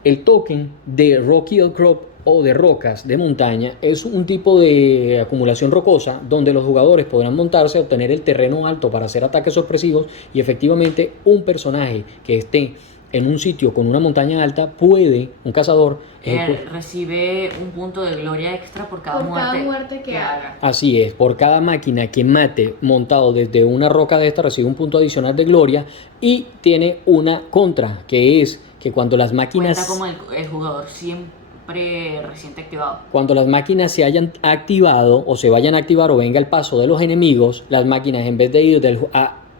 El token de Rocky Outcrop o de rocas de montaña es un tipo de acumulación rocosa donde los jugadores podrán montarse, obtener el terreno alto para hacer ataques sorpresivos, y efectivamente un personaje que esté en un sitio con una montaña alta puede, un cazador, recibe un punto de gloria extra por cada muerte que haga. Así es, por cada máquina que mate montado desde una roca de esta recibe un punto adicional de gloria, y tiene una contra, que es que cuando las máquinas... Cuenta como el jugador siempre reciente activado. Cuando las máquinas se hayan activado o se vayan a activar o venga el paso de los enemigos, las máquinas, en vez de ir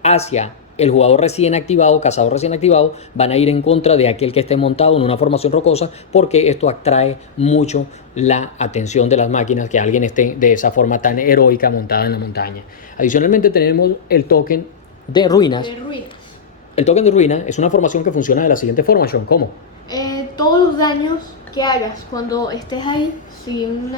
hacia el jugador recién activado, cazador recién activado, van a ir en contra de aquel que esté montado en una formación rocosa, porque esto atrae mucho la atención de las máquinas, que alguien esté de esa forma tan heroica montada en la montaña. Adicionalmente tenemos el token de ruinas. El token de ruina es una formación que funciona de la siguiente forma, Sean. ¿Cómo? Todos los daños que hagas cuando estés ahí, si un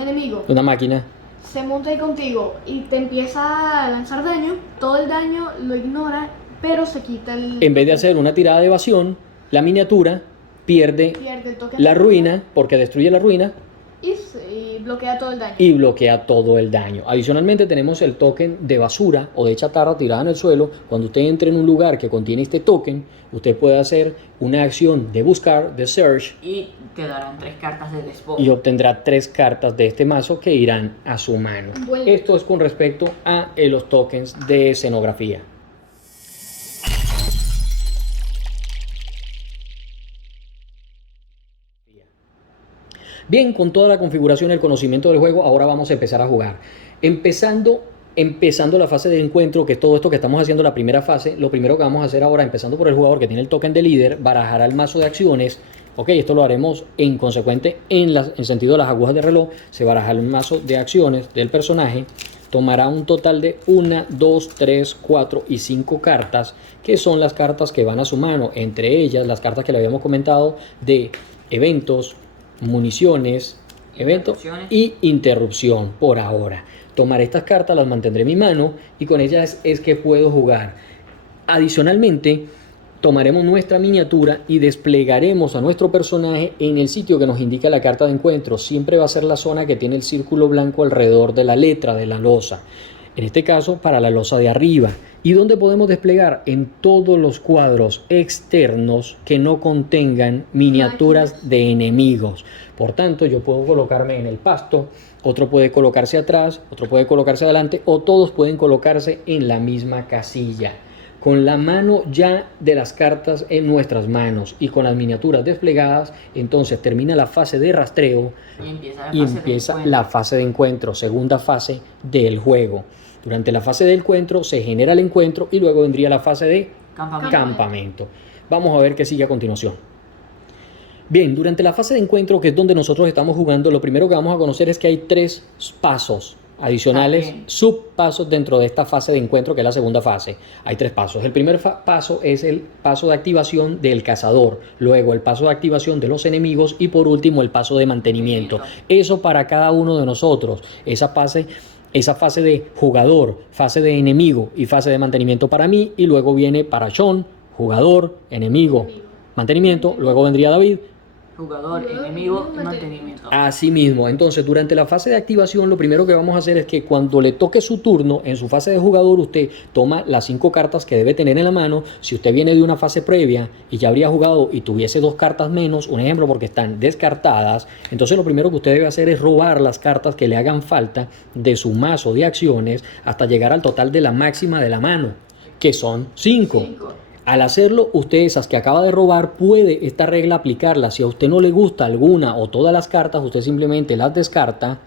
enemigo, Una máquina se monta ahí contigo y te empieza a lanzar daño, todo el daño lo ignora, pero se quita el... En vez de hacer una tirada de evasión, la miniatura pierde el token la ruina, porque destruye la ruina y bloquea todo el daño. y bloquea todo el daño. Adicionalmente tenemos el token de basura o de chatarra tirada en el suelo. Cuando usted entre en un lugar que contiene este token, usted puede hacer una acción de buscar, de search, y te darán 3 cartas de despojo. y obtendrá 3 cartas de este mazo que irán a su mano. Bueno. Esto es con respecto a los tokens de escenografía. Bien, con toda la configuración y el conocimiento del juego, ahora vamos a empezar a jugar. Empezando la fase de encuentro, que es todo esto que estamos haciendo, la primera fase, lo primero que vamos a hacer ahora, empezando por el jugador que tiene el token de líder, barajará el mazo de acciones. Ok, esto lo haremos en consecuente en sentido de las agujas de reloj. Se barajará el mazo de acciones del personaje, tomará un total de 1, 2, 3, 4 y 5 cartas, que son las cartas que van a su mano, entre ellas las cartas que le habíamos comentado de eventos, municiones, eventos y interrupción. Por ahora tomaré estas cartas, las mantendré en mi mano y con ellas es que puedo jugar. Adicionalmente tomaremos nuestra miniatura y desplegaremos a nuestro personaje en el sitio que nos indica la carta de encuentro. Siempre va a ser la zona que tiene el círculo blanco alrededor de la letra de la losa, en este caso para la losa de arriba. ¿Y dónde podemos desplegar? En todos los cuadros externos que no contengan miniaturas de enemigos. Por tanto, yo puedo colocarme en el pasto, otro puede colocarse atrás, otro puede colocarse adelante, o todos pueden colocarse en la misma casilla. Con la mano ya de las cartas en nuestras manos y con las miniaturas desplegadas, entonces termina la fase de rastreo y empieza la fase de encuentro, segunda fase del juego. Durante la fase del encuentro se genera el encuentro y luego vendría la fase de campamento. Vamos a ver qué sigue a continuación. Bien, durante la fase de encuentro, que es donde nosotros estamos jugando, lo primero que vamos a conocer es que hay 3 pasos adicionales, subpasos dentro de esta fase de encuentro, que es la segunda fase. Hay 3 pasos. El primer paso es el paso de activación del cazador, luego el paso de activación de los enemigos y por último el paso de mantenimiento. Eso para cada uno de nosotros. Esa fase de jugador, fase de enemigo y fase de mantenimiento para mí, y luego viene para Sean, jugador, enemigo, mantenimiento, luego vendría David, jugador, enemigo y mantenimiento. Así mismo. Entonces, durante la fase de activación, lo primero que vamos a hacer es que cuando le toque su turno, en su fase de jugador, usted toma las 5 cartas que debe tener en la mano. Si usted viene de una fase previa y ya habría jugado y tuviese 2 cartas menos, un ejemplo, porque están descartadas, entonces lo primero que usted debe hacer es robar las cartas que le hagan falta de su mazo de acciones hasta llegar al total de la máxima de la mano, que son 5. Al hacerlo, usted esas que acaba de robar puede esta regla aplicarla. Si a usted no le gusta alguna o todas las cartas, usted simplemente las descarta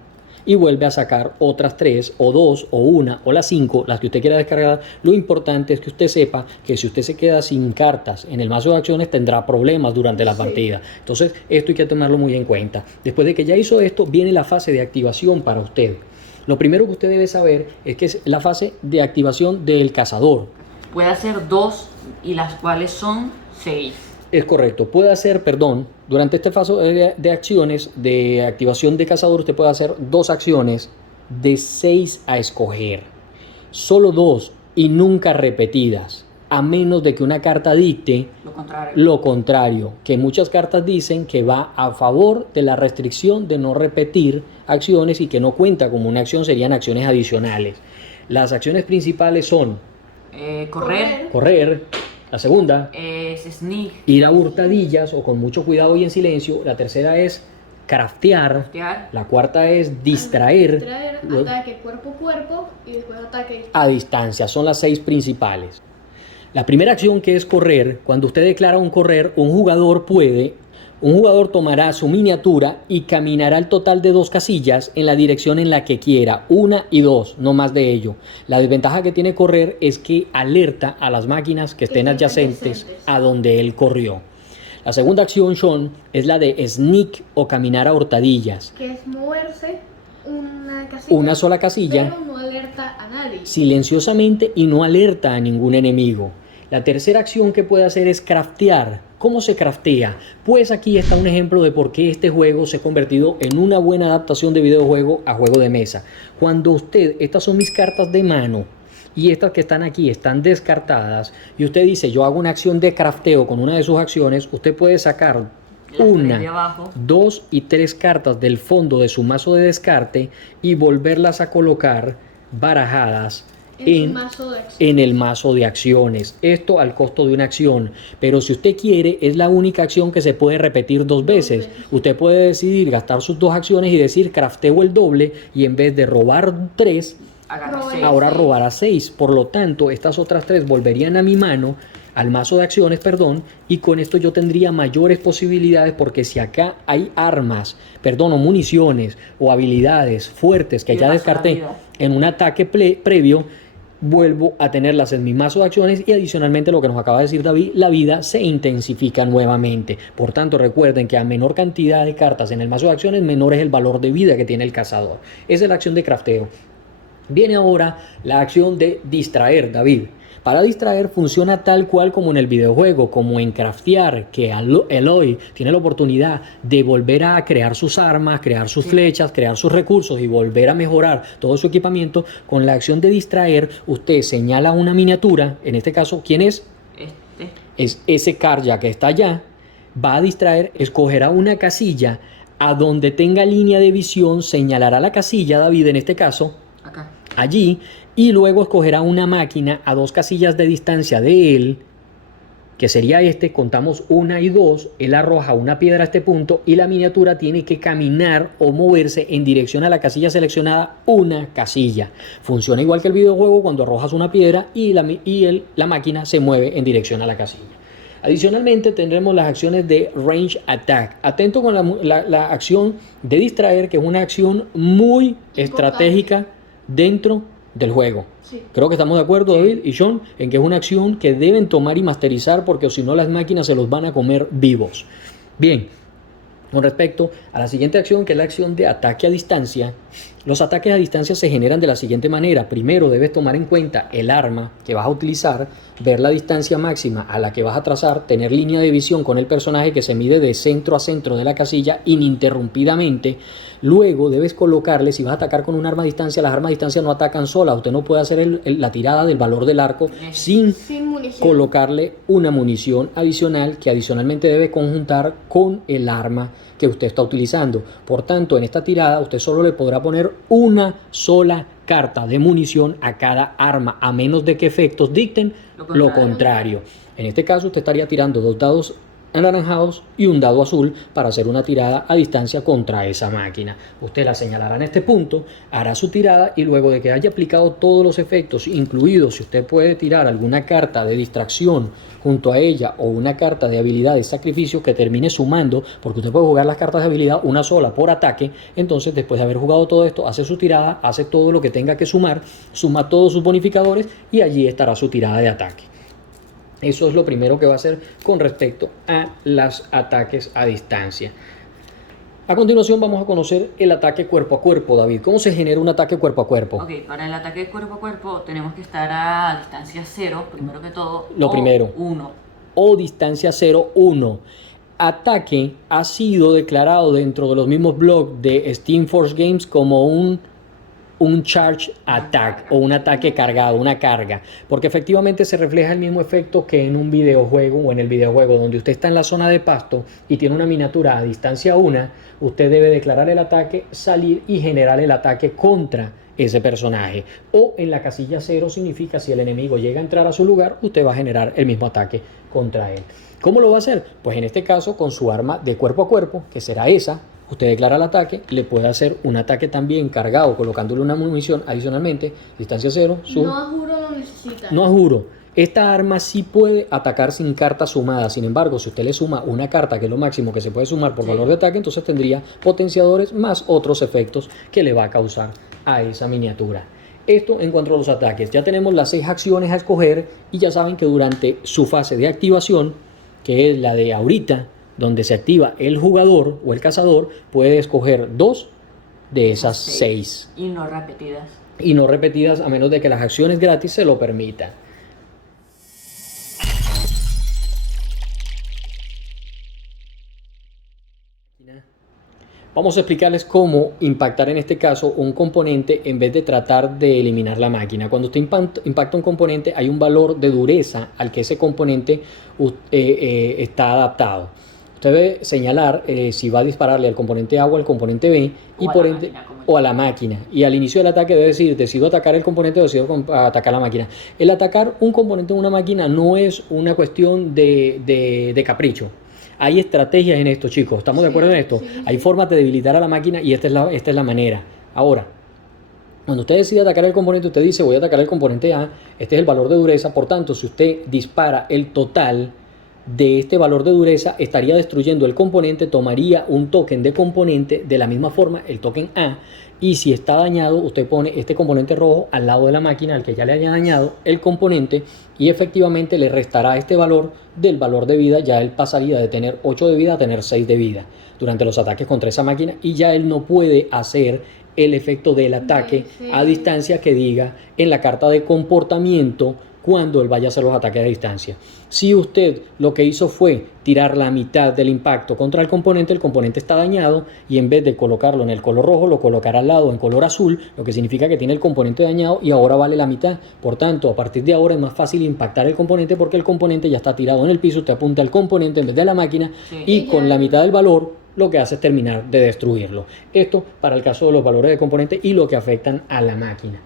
y vuelve a sacar otras 3 o 2 o 1 o las 5, las que usted quiera descargar. Lo importante es que usted sepa que si usted se queda sin cartas en el mazo de acciones tendrá problemas durante la partida. Entonces esto hay que tomarlo muy en cuenta. Después de que ya hizo esto, viene la fase de activación para usted. Lo primero que usted debe saber es que es la fase de activación del cazador. Puede hacer 2 y las cuales son 6. Es correcto, puede hacer, perdón, durante este paso de acciones de activación de cazador, usted puede hacer 2 acciones de 6 a escoger. Solo 2 y nunca repetidas, a menos de que una carta dicte lo contrario, que muchas cartas dicen que va a favor de la restricción de no repetir acciones y que no cuenta como una acción, serían acciones adicionales. Las acciones principales son correr. La segunda es sneak, ir a hurtadillas o con mucho cuidado y en silencio. La tercera es craftear. La cuarta es distraer. Ataque cuerpo a cuerpo y después ataque a distancia. Son las 6 principales. La primera acción, que es correr, cuando usted declara un correr, un jugador tomará su miniatura y caminará el total de 2 casillas en la dirección en la que quiera, 1 y 2, no más de ello. La desventaja que tiene correr es que alerta a las máquinas que estén adyacentes a donde él corrió. La segunda acción, Sean, es la de sneak o caminar a hurtadillas. Que es moverse una sola casilla, pero no alerta a nadie. Silenciosamente y no alerta a ningún enemigo. La tercera acción que puede hacer es craftear. ¿Cómo se craftea? Pues aquí está un ejemplo de por qué este juego se ha convertido en una buena adaptación de videojuego a juego de mesa. Cuando estas son mis cartas de mano y estas que están aquí están descartadas y usted dice yo hago una acción de crafteo con una de sus acciones, usted puede sacar 1, 2 y 3 cartas del fondo de su mazo de descarte y volverlas a colocar barajadas en el mazo de acciones. Esto al costo de una acción, pero si usted quiere es la única acción que se puede repetir 2 veces. Usted puede decidir gastar sus 2 acciones y decir crafteo el doble y en vez de robar 3 ahora robará 6. Por lo tanto estas otras 3 volverían a mi mano, al mazo de acciones, perdón, y con esto yo tendría mayores posibilidades, porque si acá hay armas, o municiones o habilidades fuertes que ya descarté en un ataque previo, vuelvo a tenerlas en mi mazo de acciones y adicionalmente lo que nos acaba de decir David, la vida se intensifica nuevamente. Por tanto, recuerden que a menor cantidad de cartas en el mazo de acciones, menor es el valor de vida que tiene el cazador. Esa es la acción de crafteo. Viene ahora la acción de distraer, David. Para distraer funciona tal cual como en el videojuego, como en craftear, que Eloy tiene la oportunidad de volver a crear sus armas, crear sus flechas, crear sus recursos y volver a mejorar todo su equipamiento. Con la acción de distraer, usted señala una miniatura, en este caso, ¿quién es? Es ese Karja que está allá, va a distraer, escogerá una casilla, a donde tenga línea de visión, señalará la casilla, David, en este caso, acá, allí, y luego escogerá una máquina a 2 casillas de distancia de él, que sería contamos 1 y 2, él arroja una piedra a este punto y la miniatura tiene que caminar o moverse en dirección a la casilla seleccionada, una casilla. Funciona igual que el videojuego cuando arrojas una piedra y la máquina se mueve en dirección a la casilla. Adicionalmente tendremos las acciones de Range Attack. Atento con la acción de distraer, que es una acción muy estratégica dentro del juego. Sí. Creo que estamos de acuerdo, David y Sean, en que es una acción que deben tomar y masterizar, porque si no las máquinas se los van a comer vivos. Bien, con respecto a la siguiente acción, que es la acción de ataque a distancia, los ataques a distancia se generan de la siguiente manera. Primero debes tomar en cuenta el arma que vas a utilizar, ver la distancia máxima a la que vas a trazar, tener línea de visión con el personaje que se mide de centro a centro de la casilla ininterrumpidamente. Luego debes colocarle, si vas a atacar con un arma a distancia, las armas a distancia no atacan solas. Usted no puede hacer la tirada del valor del arco sin colocarle una munición adicional, que adicionalmente debe conjuntar con el arma que usted está utilizando. Por tanto, en esta tirada usted solo le podrá poner una sola carta de munición a cada arma, a menos de que efectos dicten lo contrario. En este caso usted estaría tirando 2 dados anaranjados y un dado azul para hacer una tirada a distancia contra esa máquina. Usted la señalará en este punto, hará su tirada y luego de que haya aplicado todos los efectos, incluidos si usted puede tirar alguna carta de distracción junto a ella o una carta de habilidad de sacrificio que termine sumando, porque usted puede jugar las cartas de habilidad una sola por ataque. Entonces, después de haber jugado todo esto, hace su tirada, hace todo lo que tenga que sumar, suma todos sus bonificadores y allí estará su tirada de ataque. Eso es lo primero que va a hacer con respecto a los ataques a distancia. A continuación vamos a conocer el ataque cuerpo a cuerpo, David. ¿Cómo se genera un ataque cuerpo a cuerpo? Ok, para el ataque cuerpo a cuerpo tenemos que estar a distancia 0, primero que todo. Lo primero. 1. O distancia 0, 1. Ataque ha sido declarado dentro de los mismos blogs de Steam Force Games como un charge attack o un ataque cargado, una carga, porque efectivamente se refleja el mismo efecto que en un videojuego o en el videojuego donde usted está en la zona de pasto y tiene una miniatura a distancia 1, usted debe declarar el ataque, salir y generar el ataque contra ese personaje. O en la casilla 0 significa si el enemigo llega a entrar a su lugar, usted va a generar el mismo ataque contra él. ¿Cómo lo va a hacer? Pues en este caso con su arma de cuerpo a cuerpo, que será esa. Usted declara el ataque, le puede hacer un ataque también cargado, colocándole una munición adicionalmente, distancia 0. No a juro lo necesita. No a juro. Esta arma sí puede atacar sin carta sumada. Sin embargo, si usted le suma una carta, que es lo máximo que se puede sumar por valor de ataque, entonces tendría potenciadores más otros efectos que le va a causar a esa miniatura. Esto en cuanto a los ataques. Ya tenemos las 6 acciones a escoger y ya saben que durante su fase de activación, que es la de ahorita, donde se activa el jugador o el cazador, puede escoger 2 de esas 6. Y no repetidas. Y no repetidas a menos de que las acciones gratis se lo permitan. Vamos a explicarles cómo impactar en este caso un componente en vez de tratar de eliminar la máquina. Cuando usted impacta un componente, hay un valor de dureza al que ese componente está adaptado. Usted debe señalar si va a dispararle al componente A o al componente B y por ende o a la máquina. Y al inicio del ataque debe decir, decido atacar el componente o decido atacar la máquina. El atacar un componente en una máquina no es una cuestión de capricho. Hay estrategias en esto, chicos. ¿Estamos de acuerdo en esto? Sí. Hay formas de debilitar a la máquina y esta es la manera. Ahora, cuando usted decide atacar el componente, usted dice, voy a atacar el componente A. Este es el valor de dureza. Por tanto, si usted dispara el total de este valor de dureza, estaría destruyendo el componente, tomaría un token de componente de la misma forma, el token A, y si está dañado, usted pone este componente rojo al lado de la máquina al que ya le haya dañado el componente y efectivamente le restará este valor del valor de vida. Ya él pasaría de tener 8 de vida a tener 6 de vida durante los ataques contra esa máquina y ya él no puede hacer el efecto del ataque a distancia que diga en la carta de comportamiento cuando él vaya a hacer los ataques a distancia. Si usted lo que hizo fue tirar la mitad del impacto contra el componente está dañado y en vez de colocarlo en el color rojo, lo colocará al lado en color azul, lo que significa que tiene el componente dañado y ahora vale la mitad. Por tanto, a partir de ahora es más fácil impactar el componente porque el componente ya está tirado en el piso, usted apunta al componente en vez de a la máquina y con la mitad del valor lo que hace es terminar de destruirlo. Esto para el caso de los valores de componente y lo que afectan a la máquina.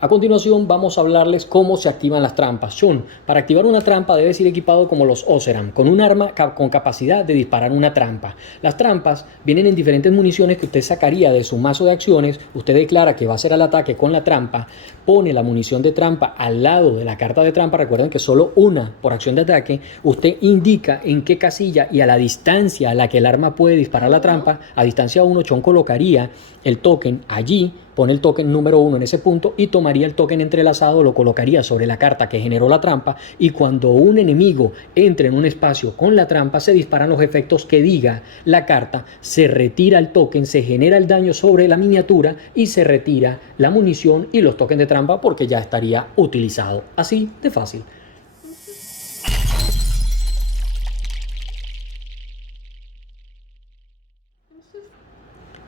A continuación vamos a hablarles cómo se activan las trampas. Shun, para activar una trampa debes ir equipado como los Oseram, con un arma con capacidad de disparar una trampa. Las trampas vienen en diferentes municiones que usted sacaría de su mazo de acciones. Usted declara que va a hacer el ataque con la trampa, pone la munición de trampa al lado de la carta de trampa. Recuerden que solo una por acción de ataque. Usted indica en qué casilla y a la distancia a la que el arma puede disparar la trampa. A distancia 1, Shun colocaría el token allí, pone el token número 1 en ese punto y tomaría el token entrelazado, lo colocaría sobre la carta que generó la trampa y cuando un enemigo entre en un espacio con la trampa se disparan los efectos que diga la carta, se retira el token, se genera el daño sobre la miniatura y se retira la munición y los tokens de trampa porque ya estaría utilizado. Así de fácil.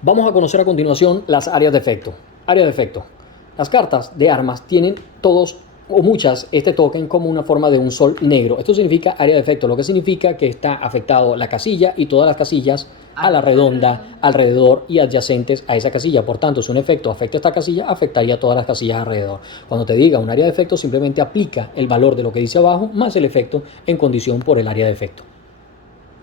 Vamos a conocer a continuación las áreas de efecto. Área de efecto. Las cartas de armas tienen todos o muchas este token como una forma de un sol negro. Esto significa área de efecto, lo que significa que está afectado la casilla y todas las casillas a la redonda, alrededor y adyacentes a esa casilla. Por tanto, si un efecto afecta a esta casilla, afectaría a todas las casillas alrededor. Cuando te diga un área de efecto, simplemente aplica el valor de lo que dice abajo más el efecto en condición por el área de efecto.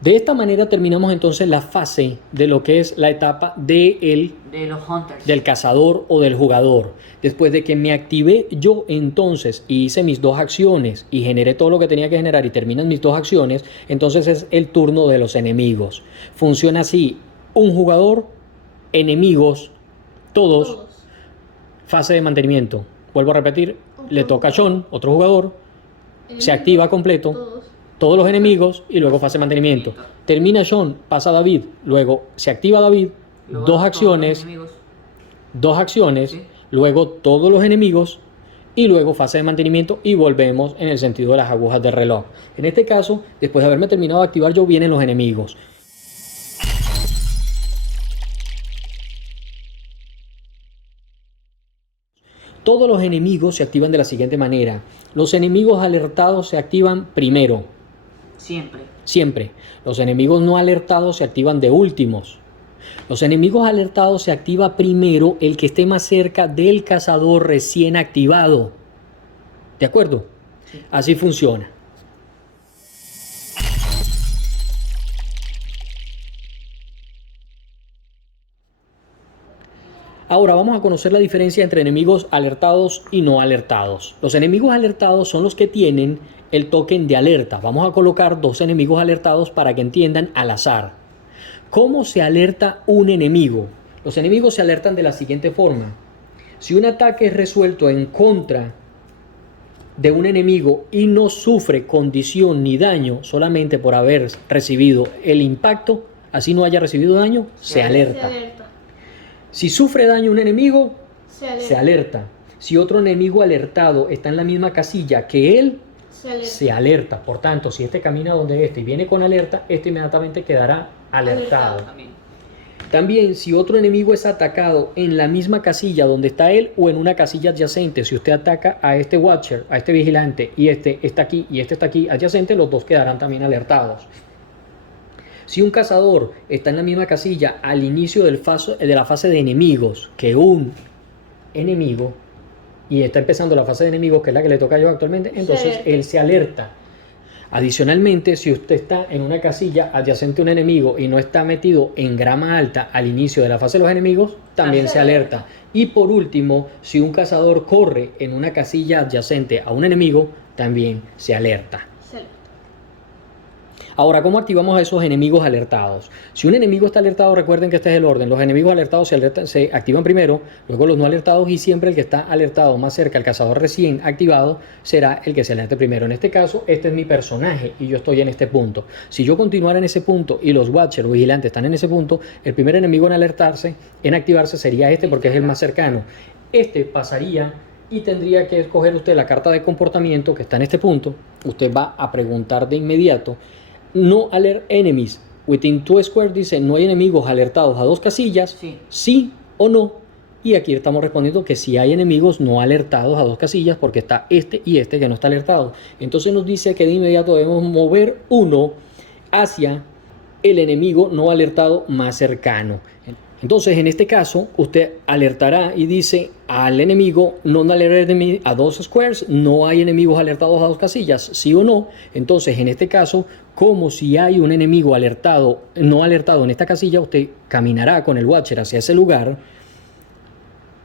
De esta manera terminamos entonces la fase de lo que es la etapa de los hunters. Del cazador o del jugador. Después de que me activé yo entonces y hice mis dos acciones y generé todo lo que tenía que generar y terminan mis dos acciones, entonces es el turno de los enemigos. Funciona así: un jugador, enemigos, todos. Fase de mantenimiento. Vuelvo a repetir, le toca a Sean, otro jugador, se activa completo. Todos los enemigos y luego fase de mantenimiento. Termina Sean, pasa David, luego se activa David, Luego dos acciones, Sí. luego todos los enemigos y luego fase de mantenimiento y volvemos en el sentido de las agujas del reloj. En este caso, después de haberme terminado de activar yo, vienen los enemigos. Todos los enemigos se activan de la siguiente manera. Los enemigos alertados se activan primero. Siempre. Los enemigos no alertados se activan de últimos. Los enemigos alertados se activa primero el que esté más cerca del cazador recién activado. ¿De acuerdo? Sí. Así funciona. Ahora vamos a conocer la diferencia entre enemigos alertados y no alertados. Los enemigos alertados son los que tienen el token de alerta. Vamos a colocar dos enemigos alertados para que entiendan al azar. ¿Cómo se alerta un enemigo? Los enemigos se alertan de la siguiente forma. Si un ataque es resuelto en contra de un enemigo y no sufre condición ni daño solamente por haber recibido el impacto, así no haya recibido daño, se alerta. Si sufre daño un enemigo, se alerta. Si otro enemigo alertado está en la misma casilla que él, se alerta. Por tanto, si este camina donde este y viene con alerta, este inmediatamente quedará alertado. También, si otro enemigo es atacado en la misma casilla donde está él o en una casilla adyacente, si usted ataca a este Watcher, a este vigilante, y este está aquí y este está aquí adyacente, los dos quedarán también alertados. Si un cazador está en la misma casilla al inicio de la fase de enemigos que un enemigo y está empezando la fase de enemigos, que es la que le toca a yo actualmente, entonces él se alerta. Adicionalmente, si usted está en una casilla adyacente a un enemigo y no está metido en grama alta al inicio de la fase de los enemigos, también se alerta. Y por último, si un cazador corre en una casilla adyacente a un enemigo, también se alerta. Ahora, ¿cómo activamos a esos enemigos alertados? Si un enemigo está alertado, recuerden que este es el orden. Los enemigos alertados se activan primero, luego los no alertados, y siempre el que está alertado más cerca al cazador recién activado será el que se alerte primero. En este caso, este es mi personaje y yo estoy en este punto. Si yo continuara en ese punto y los Watchers o vigilantes están en ese punto, el primer enemigo en activarse sería este porque es el más cercano. Este pasaría y tendría que escoger usted la carta de comportamiento que está en este punto. Usted va a preguntar de inmediato: no alert enemies within 2 squares, dice no hay enemigos alertados a 2 casillas, sí o no, y aquí estamos respondiendo que sí hay enemigos no alertados a 2 casillas porque está este y este que no está alertado. Entonces nos dice que de inmediato debemos mover uno hacia el enemigo no alertado más cercano. Entonces, en este caso, usted alertará y dice al enemigo no alert enemy a 2 squares, no hay enemigos alertados a 2 casillas, sí o no. Entonces, en este caso, como si hay un enemigo alertado, no alertado en esta casilla, usted caminará con el Watcher hacia ese lugar,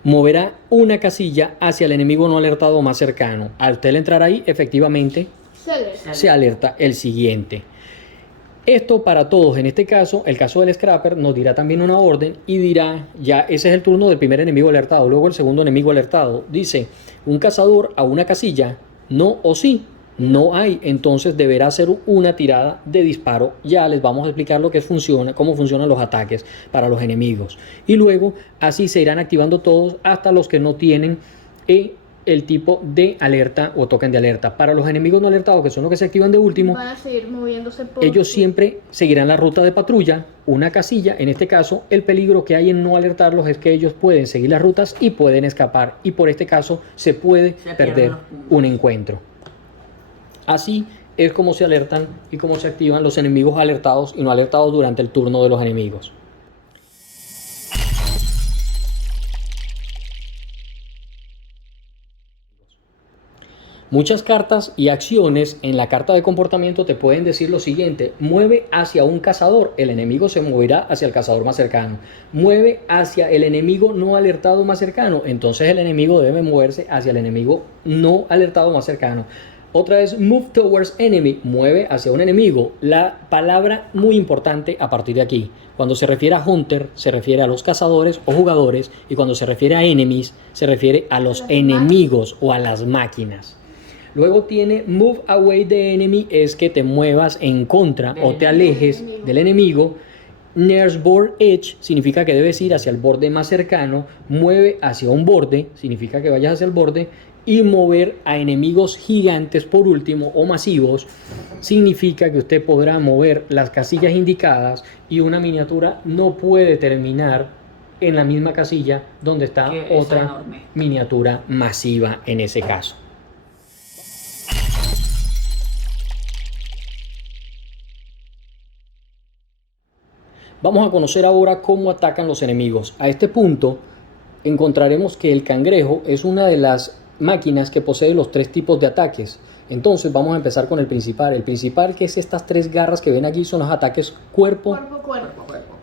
moverá una casilla hacia el enemigo no alertado más cercano. Al usted entrar ahí, efectivamente, se alerta el siguiente. Esto para todos. En este caso, el caso del Scrapper nos dirá también una orden y dirá, ya ese es el turno del primer enemigo alertado, luego el segundo enemigo alertado. Dice, un cazador a una casilla, no o sí, no hay, entonces deberá hacer una tirada de disparo. Ya les vamos a explicar cómo funcionan los ataques para los enemigos. Y luego, así se irán activando todos hasta los que no tienen el tipo de alerta o token de alerta. Para los enemigos no alertados, que son los que se activan de último, van a seguir moviéndose ellos siempre seguirán la ruta de patrulla, una casilla. En este caso, el peligro que hay en no alertarlos es que ellos pueden seguir las rutas y pueden escapar, y por este caso se puede perder un encuentro. Así es cómo se alertan y cómo se activan los enemigos alertados y no alertados durante el turno de los enemigos. Muchas cartas y acciones en la carta de comportamiento te pueden decir lo siguiente: mueve hacia un cazador, el enemigo se moverá hacia el cazador más cercano. Mueve hacia el enemigo no alertado más cercano, entonces el enemigo debe moverse hacia el enemigo no alertado más cercano. Otra es move towards enemy, mueve hacia un enemigo. La palabra muy importante a partir de aquí: cuando se refiere a hunter, se refiere a los cazadores o jugadores, y cuando se refiere a enemies, se refiere a los enemigos o a las máquinas. Luego tiene move away the enemy, es que te muevas en contra o te alejes del enemigo. Nearest board edge significa que debes ir hacia el borde más cercano. Mueve hacia un borde, significa que vayas hacia el borde. Y mover a enemigos gigantes por último o masivos, significa que usted podrá mover las casillas indicadas y una miniatura no puede terminar en la misma casilla donde está otra miniatura masiva en ese caso. Vamos a conocer ahora cómo atacan los enemigos. A este punto encontraremos que el cangrejo es una de las máquinas que posee los 3 tipos de ataques. Entonces vamos a empezar con el principal. El principal, que es estas 3 garras que ven aquí, son los ataques cuerpo.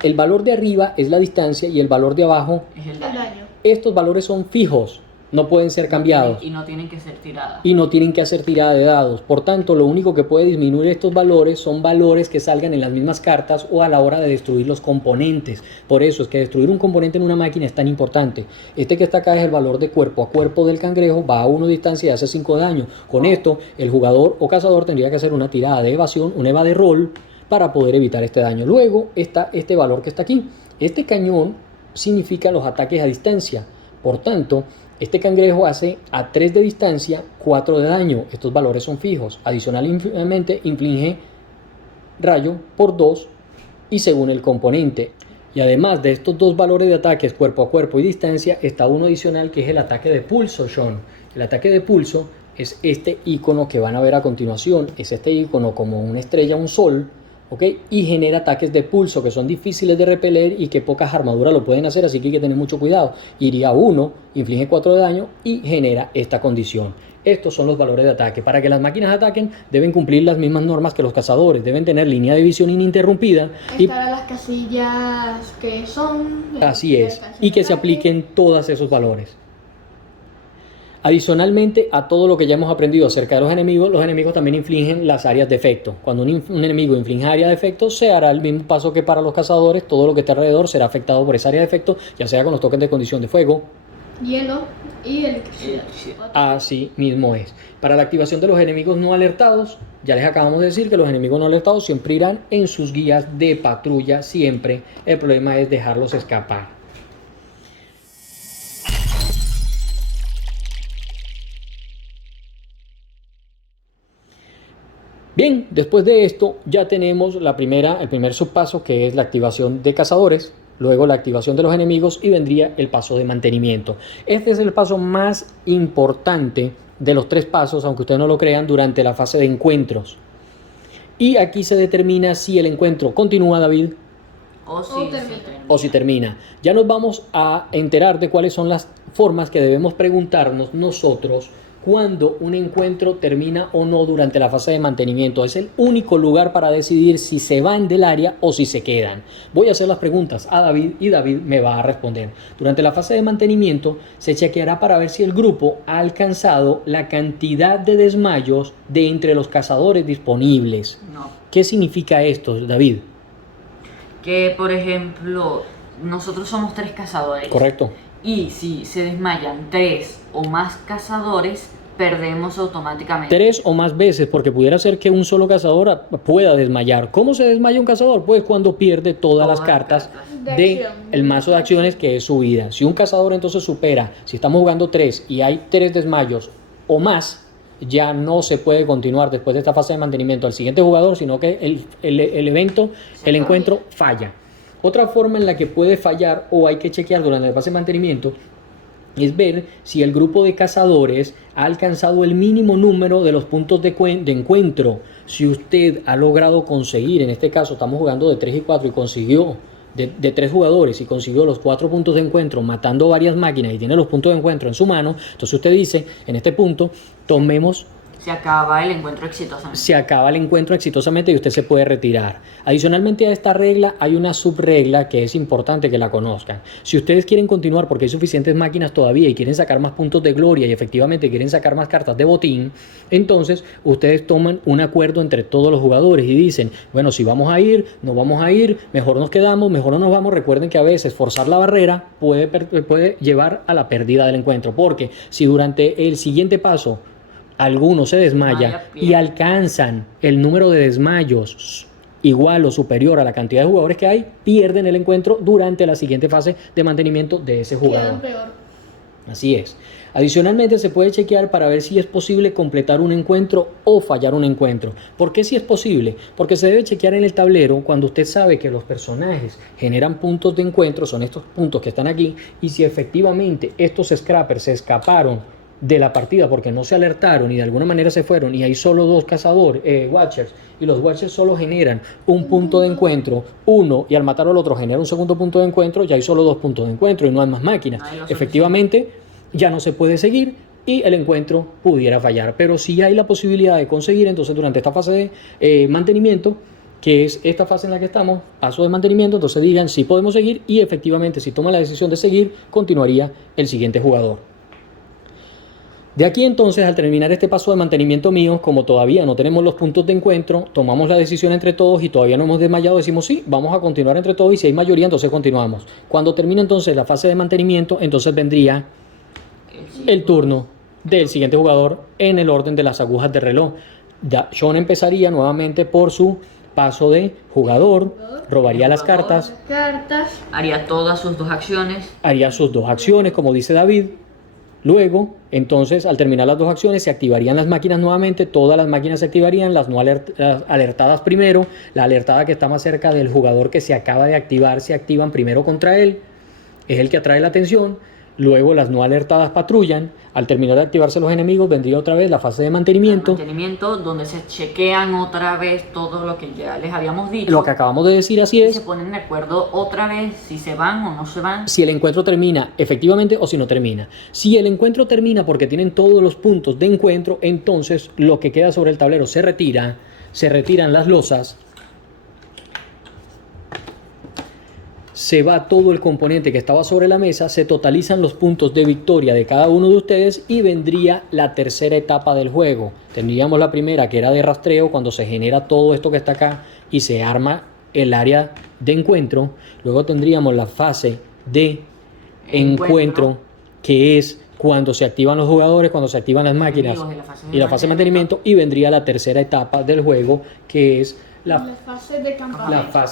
El valor de arriba es la distancia y el valor de abajo es el daño. Estos valores son fijos, no pueden ser cambiados. Y no tienen que ser tiradas. Y no tienen que hacer tirada de dados. Por tanto, lo único que puede disminuir estos valores son valores que salgan en las mismas cartas o a la hora de destruir los componentes. Por eso es que destruir un componente en una máquina es tan importante. Este que está acá es el valor de cuerpo a cuerpo del cangrejo, va a 1 distancia y hace 5 daño. Con esto, el jugador o cazador tendría que hacer una tirada de evasión, una eva de rol, para poder evitar este daño. Luego está este valor que está aquí. Este cañón significa los ataques a distancia. Por tanto, este cangrejo hace a 3 de distancia 4 de daño. Estos valores son fijos. Adicionalmente inflige rayo por 2 y según el componente. Y además de estos 2 valores de ataques cuerpo a cuerpo y distancia, está uno adicional que es el ataque de pulso, Sean. El ataque de pulso es este icono que van a ver a continuación. Es este icono como una estrella, un sol, ¿ok? Y genera ataques de pulso que son difíciles de repeler y que pocas armaduras lo pueden hacer, así que hay que tener mucho cuidado. Iría 1, inflige 4 de daño y genera esta condición. Estos son los valores de ataque. Para que las máquinas ataquen, deben cumplir las mismas normas que los cazadores. Deben tener línea de visión ininterrumpida. Estar a las casillas que son. Así es. Y que se apliquen todos esos valores. Adicionalmente a todo lo que ya hemos aprendido acerca de los enemigos también infligen las áreas de efecto. Cuando un enemigo inflige área de efecto, se hará el mismo paso que para los cazadores. Todo lo que esté alrededor será afectado por esa área de efecto, ya sea con los toques de condición de fuego, hielo y electricidad. Así mismo es. Para la activación de los enemigos no alertados, ya les acabamos de decir que los enemigos no alertados siempre irán en sus guías de patrulla, siempre. El problema es dejarlos escapar. Bien, después de esto ya tenemos el primer subpaso, que es la activación de cazadores, luego la activación de los enemigos y vendría el paso de mantenimiento. Este es el paso más importante de los 3 pasos, aunque ustedes no lo crean, durante la fase de encuentros. Y aquí se determina si el encuentro continúa, David, o si termina. Ya nos vamos a enterar de cuáles son las formas que debemos preguntarnos nosotros cuando un encuentro termina o no durante la fase de mantenimiento. Es el único lugar para decidir si se van del área o si se quedan. Voy a hacer las preguntas a David y David me va a responder. Durante la fase de mantenimiento se chequeará para ver si el grupo ha alcanzado la cantidad de desmayos de entre los cazadores disponibles. No. ¿Qué significa esto, David? Que, por ejemplo, nosotros somos 3 cazadores. Correcto. Y si se desmayan 3 o más cazadores, perdemos automáticamente. 3 o más veces, porque pudiera ser que un solo cazador pueda desmayar. ¿Cómo se desmaya un cazador? Pues cuando pierde todas las cartas del mazo de acciones, que es su vida. Si un cazador entonces supera, si estamos jugando 3 y hay 3 desmayos o más, ya no se puede continuar después de esta fase de mantenimiento al siguiente jugador, sino que el evento, el encuentro falla. Otra forma en la que puede fallar o hay que chequear durante la fase de mantenimiento es ver si el grupo de cazadores ha alcanzado el mínimo número de los puntos de encuentro. Si usted ha logrado conseguir, en este caso estamos jugando de 3 y 4 y consiguió de 3 jugadores y consiguió los 4 puntos de encuentro matando varias máquinas y tiene los puntos de encuentro en su mano, entonces usted dice, en este punto, tomemos... Se acaba el encuentro exitosamente. Se acaba el encuentro exitosamente y usted se puede retirar. Adicionalmente a esta regla hay una subregla que es importante que la conozcan. Si ustedes quieren continuar porque hay suficientes máquinas todavía y quieren sacar más puntos de gloria y efectivamente quieren sacar más cartas de botín, entonces ustedes toman un acuerdo entre todos los jugadores y dicen, bueno, si vamos a ir, no vamos a ir, mejor nos quedamos, mejor no nos vamos. Recuerden que a veces forzar la barrera puede llevar a la pérdida del encuentro, porque si durante el siguiente paso alguno se desmaya y alcanzan el número de desmayos igual o superior a la cantidad de jugadores que hay, pierden el encuentro durante la siguiente fase de mantenimiento de ese jugador. Quedan peor. Así es. Adicionalmente se puede chequear para ver si es posible completar un encuentro o fallar un encuentro. ¿Por qué si es posible? Porque se debe chequear en el tablero cuando usted sabe que los personajes generan puntos de encuentro, son estos puntos que están aquí, y si efectivamente estos scrappers se escaparon de la partida porque no se alertaron y de alguna manera se fueron y hay solo 2 cazadores, watchers, y los watchers solo generan un punto de encuentro, uno, y al matar al otro genera un segundo punto de encuentro, ya hay solo 2 puntos de encuentro y no hay más máquinas. Efectivamente ya no se puede seguir y el encuentro pudiera fallar, pero si hay la posibilidad de conseguir, entonces durante esta fase de mantenimiento, que es esta fase en la que estamos, paso de mantenimiento, entonces digan si podemos seguir y efectivamente si toman la decisión de seguir, continuaría el siguiente jugador. De aquí entonces, al terminar este paso de mantenimiento mío, como todavía no tenemos los puntos de encuentro, tomamos la decisión entre todos y todavía no hemos desmayado, decimos sí, vamos a continuar entre todos y si hay mayoría, entonces continuamos. Cuando termina entonces la fase de mantenimiento, entonces vendría el turno del siguiente jugador en el orden de las agujas de reloj. Sean empezaría nuevamente por su paso de jugador, robaría las cartas, haría todas sus 2 acciones. Haría sus 2 acciones, como dice David. Luego, entonces, al terminar las 2 acciones, se activarían las máquinas nuevamente, todas las máquinas se activarían, las no alertadas primero, la alertada que está más cerca del jugador que se acaba de activar, se activan primero contra él, es el que atrae la atención, luego las no alertadas patrullan, al terminar de activarse los enemigos, vendría otra vez la fase de mantenimiento. Donde se chequean otra vez todo lo que ya les habíamos dicho. Lo que acabamos de decir, así es. Se ponen de acuerdo otra vez si se van o no se van. Si el encuentro termina efectivamente o si no termina. Si el encuentro termina porque tienen todos los puntos de encuentro, entonces lo que queda sobre el tablero se retira, se retiran las losas, se va todo el componente que estaba sobre la mesa, se totalizan los puntos de victoria de cada uno de ustedes y vendría la tercera etapa del juego. Tendríamos la primera, que era de rastreo, cuando se genera todo esto que está acá y se arma el área de encuentro. Luego tendríamos la fase de encuentro, que es cuando se activan los jugadores, cuando se activan las máquinas y la fase de mantenimiento, y vendría la tercera etapa del juego, que es la fase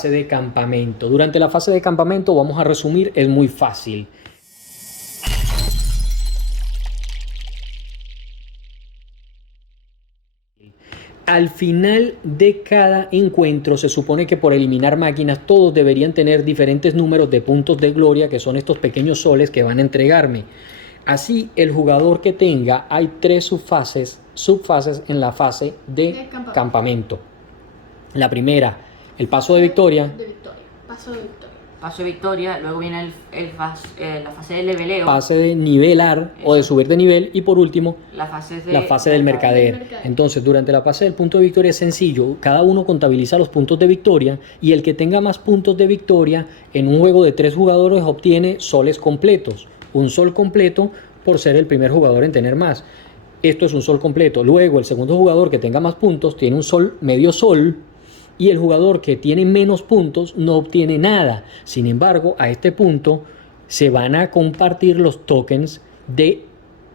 de campamento. Durante la fase de campamento, vamos a resumir, es muy fácil. Al final de cada encuentro se supone que por eliminar máquinas todos deberían tener diferentes números de puntos de gloria, que son estos pequeños soles que van a entregarme. Así, el jugador que tenga, hay 3 subfases en la fase de campamento. La primera, el paso de victoria. Paso de victoria, luego viene la fase de leveleo. Fase de nivelar o de subir de nivel. Y por último, la fase del mercader. Entonces, durante la fase del punto de victoria es sencillo. Cada uno contabiliza los puntos de victoria y el que tenga más puntos de victoria en un juego de 3 jugadores obtiene soles completos. Un sol completo por ser el primer jugador en tener más. Esto es un sol completo. Luego, el segundo jugador que tenga más puntos tiene un sol, medio sol. Y el jugador que tiene menos puntos no obtiene nada. Sin embargo, a este punto se van a compartir los tokens de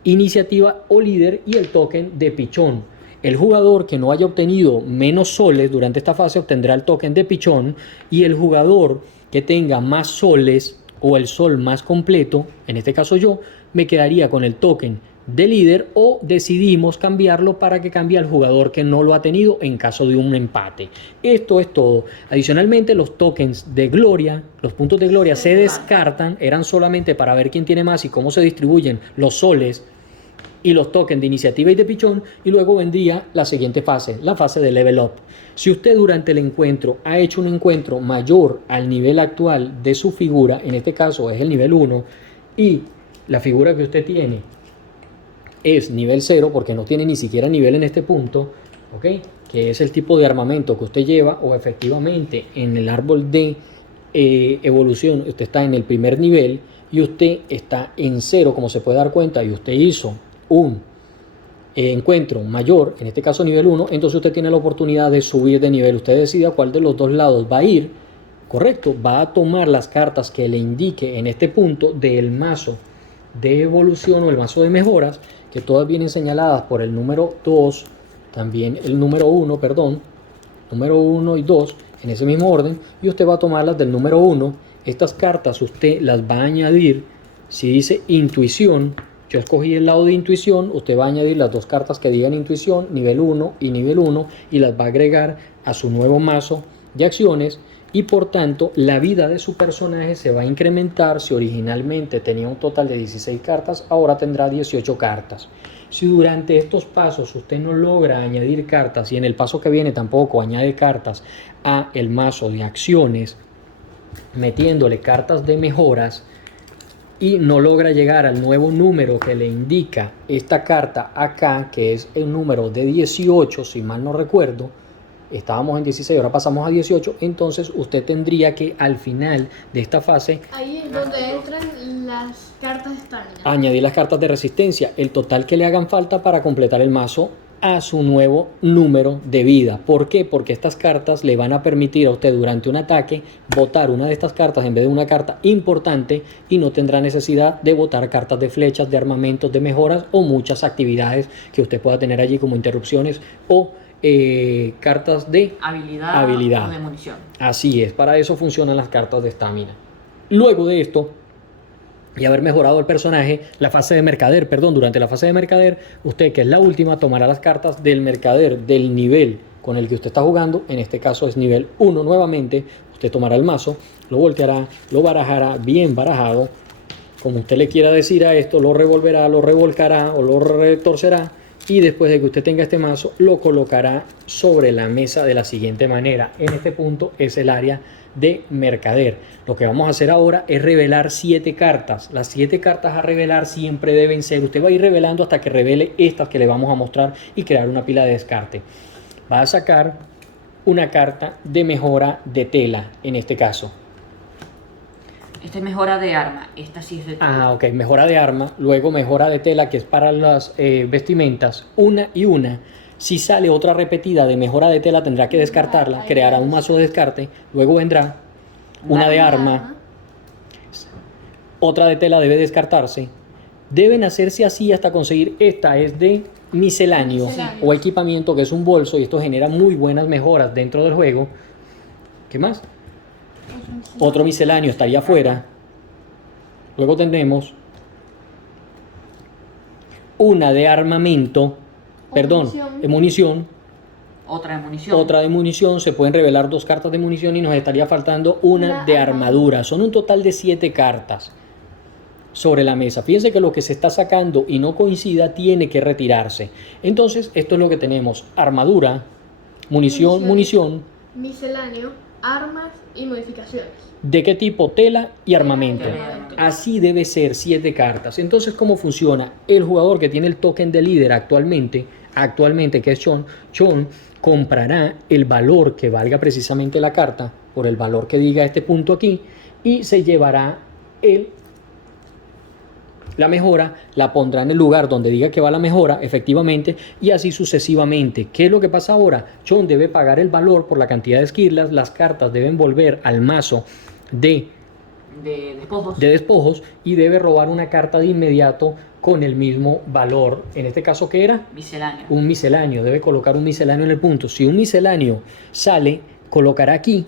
iniciativa o líder y el token de pichón. El jugador que no haya obtenido menos soles durante esta fase obtendrá el token de pichón, y el jugador que tenga más soles o el sol más completo, en este caso yo, me quedaría con el token de líder o decidimos cambiarlo para que cambie al jugador que no lo ha tenido en caso de un empate. Esto es todo. Adicionalmente, los tokens de gloria, los puntos de gloria se descartan, eran solamente para ver quién tiene más y cómo se distribuyen los soles y los tokens de iniciativa y de pichón, y luego vendría la siguiente fase, la fase de level up. Si usted durante el encuentro ha hecho un encuentro mayor al nivel actual de su figura, en este caso es el nivel 1, y la figura que usted tiene es nivel 0 porque no tiene ni siquiera nivel en este punto, ¿ok? Que es el tipo de armamento que usted lleva, o efectivamente en el árbol de evolución usted está en el primer nivel y usted está en 0, como se puede dar cuenta, y usted hizo un encuentro mayor, en este caso nivel 1, entonces usted tiene la oportunidad de subir de nivel. Usted decide a cuál de los dos lados va a ir, correcto, va a tomar las cartas que le indique en este punto del mazo de evolución o el mazo de mejoras, que todas vienen señaladas por el número 2, también el número 1, perdón, número 1 y 2, en ese mismo orden, y usted va a tomarlas del número 1. Estas cartas usted las va a añadir, si dice intuición, yo escogí el lado de intuición, usted va a añadir las dos cartas que digan intuición, nivel 1 y nivel 1, y las va a agregar a su nuevo mazo de acciones, y por tanto la vida de su personaje se va a incrementar. Si originalmente tenía un total de 16 cartas, ahora tendrá 18 cartas. Si durante estos pasos usted no logra añadir cartas, y en el paso que viene tampoco añade cartas a el mazo de acciones, metiéndole cartas de mejoras, y no logra llegar al nuevo número que le indica esta carta acá, que es el número de 18, si mal no recuerdo, estábamos en 16, ahora pasamos a 18, entonces usted tendría que al final de esta fase Ahí es donde entran las cartas de estamina. añadir las cartas de resistencia, el total que le hagan falta para completar el mazo a su nuevo número de vida. ¿Por qué? Porque estas cartas le van a permitir a usted durante un ataque botar una de estas cartas en vez de una carta importante, y no tendrá necesidad de botar cartas de flechas, de armamentos, de mejoras o muchas actividades que usted pueda tener allí, como interrupciones o cartas de habilidad o de munición. Así es, para eso funcionan las cartas de estamina. Luego de esto y haber mejorado el personaje, la fase de mercader, perdón, durante la fase de mercader, usted, que es la última, tomará las cartas del mercader del nivel con el que usted está jugando. En este caso es nivel 1 nuevamente. Usted tomará el mazo, lo volteará, lo barajará bien barajado, como usted le quiera decir a esto, lo revolverá, lo revolcará o lo retorcerá, y después de que usted tenga este mazo, lo colocará sobre la mesa de la siguiente manera. En este punto es el área de mercader. Lo que vamos a hacer ahora es revelar 7 cartas. Las 7 cartas a revelar siempre deben ser, usted va a ir revelando hasta que revele estas que le vamos a mostrar y crear una pila de descarte. Va a sacar una carta de mejora de tela, en este caso. Esta es mejora de arma, esta sí es de tela. Ok, mejora de arma, luego mejora de tela, que es para las vestimentas, una y una. Si sale otra repetida de mejora de tela, tendrá que descartarla, creará un mazo de descarte, luego vendrá una de arma, otra de tela debe descartarse. Deben hacerse así hasta conseguir, esta es de misceláneo o equipamiento, que es un bolso, y esto genera muy buenas mejoras dentro del juego. ¿Qué más? Otro misceláneo estaría afuera. Luego tendremos una de armamento, perdón, de munición. Otra de munición. Otra de munición. Se pueden revelar 2 cartas de munición y nos estaría faltando una de armadura. Son un total de 7 cartas sobre la mesa. Fíjense que lo que se está sacando y no coincida tiene que retirarse. Entonces, esto es lo que tenemos: armadura, munición, misceláneo, armas y modificaciones. ¿De qué tipo? Tela y armamento. Así debe ser, 7 cartas. Entonces, ¿cómo funciona? El jugador que tiene el token de líder actualmente, que es Chon, comprará el valor que valga precisamente la carta por el valor que diga este punto aquí, y se llevará la mejora, la pondrá en el lugar donde diga que va la mejora, efectivamente, y así sucesivamente. ¿Qué es lo que pasa ahora? Chon debe pagar el valor por la cantidad de esquirlas, las cartas deben volver al mazo de despojos, y debe robar una carta de inmediato con el mismo valor. En este caso, ¿qué era? Misceláneo. Un misceláneo, debe colocar un misceláneo en el punto. Si un misceláneo sale, colocará aquí,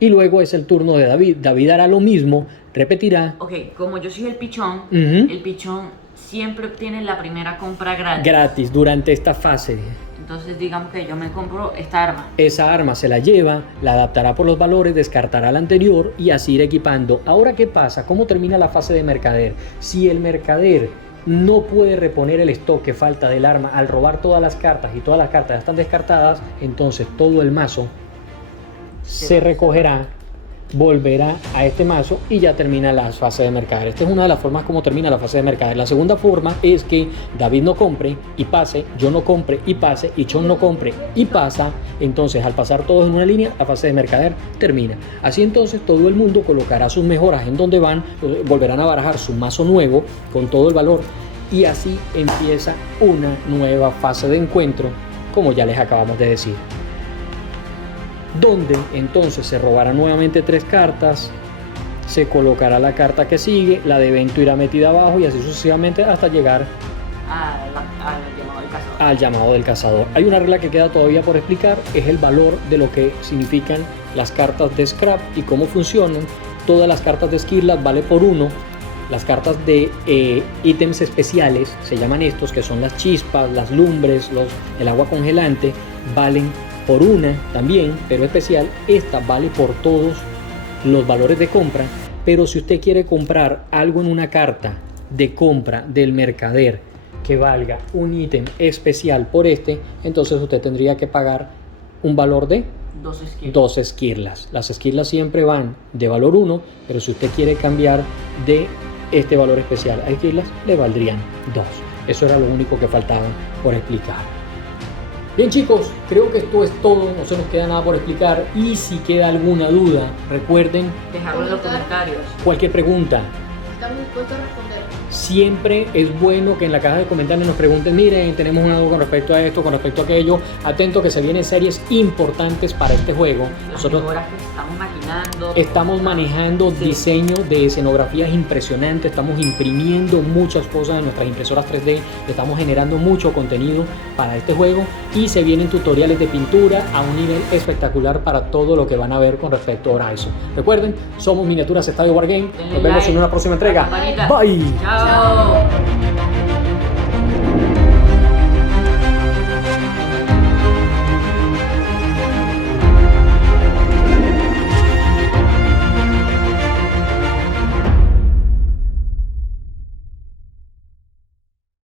y luego es el turno de David. David hará lo mismo, repetirá. Ok, como yo soy el pichón, Uh-huh. el pichón siempre obtienes la primera compra gratis. Gratis durante esta fase. Entonces digamos que yo me compro esta arma. Esa arma se la lleva, la adaptará por los valores, descartará la anterior y así ir equipando. Ahora, ¿qué pasa? ¿Cómo termina la fase de mercader? Si el mercader no puede reponer el stock que falta del arma al robar todas las cartas y todas las cartas ya están descartadas, entonces todo el mazo se recogerá, volverá a este mazo y ya termina la fase de mercader. Esta es una de las formas como termina la fase de mercader. La segunda forma es que David no compre y pase, yo no compre y pase y Chon no compre y pasa. Entonces, al pasar todos en una línea, la fase de mercader termina. Así entonces todo el mundo colocará sus mejoras en donde van, volverán a barajar su mazo nuevo con todo el valor y así empieza una nueva fase de encuentro, como ya les acabamos de decir, donde entonces se robarán nuevamente 3 cartas, se colocará la carta que sigue, la de evento irá metida abajo y así sucesivamente hasta llegar al llamado del cazador. Hay una regla que queda todavía por explicar, es el valor de lo que significan las cartas de scrap y cómo funcionan. Todas las cartas de Skirlash vale por 1. Las cartas de ítems especiales, se llaman estos, que son las chispas, las lumbres, el agua congelante, valen por 1 también, pero especial. Esta vale por todos los valores de compra, pero si usted quiere comprar algo en una carta de compra del mercader que valga un ítem especial por entonces usted tendría que pagar un valor de 2 Skirlash. Las Skirlash siempre van de valor 1, pero si usted quiere cambiar de este valor especial a Skirlash, le valdrían 2. Eso era lo único que faltaba por explicar. Bien, chicos, creo que esto es todo, no se nos queda nada por explicar y si queda alguna duda, recuerden dejarlo en los comentarios. Cualquier pregunta. Estamos dispuestos a responder. Siempre es bueno que en la caja de comentarios nos pregunten, miren, tenemos una duda con respecto a esto, con respecto a aquello. Atento que se vienen series importantes para este juego. Nosotros Ahora que estamos maquinando, estamos manejando diseño de escenografías impresionantes, estamos imprimiendo muchas cosas en nuestras impresoras 3D, estamos generando mucho contenido para este juego y se vienen tutoriales de pintura a un nivel espectacular para todo lo que van a ver con respecto a Horizon. Recuerden, somos Miniaturas Estadio Wargame. Nos vemos en una próxima entrega. Bye. Chao.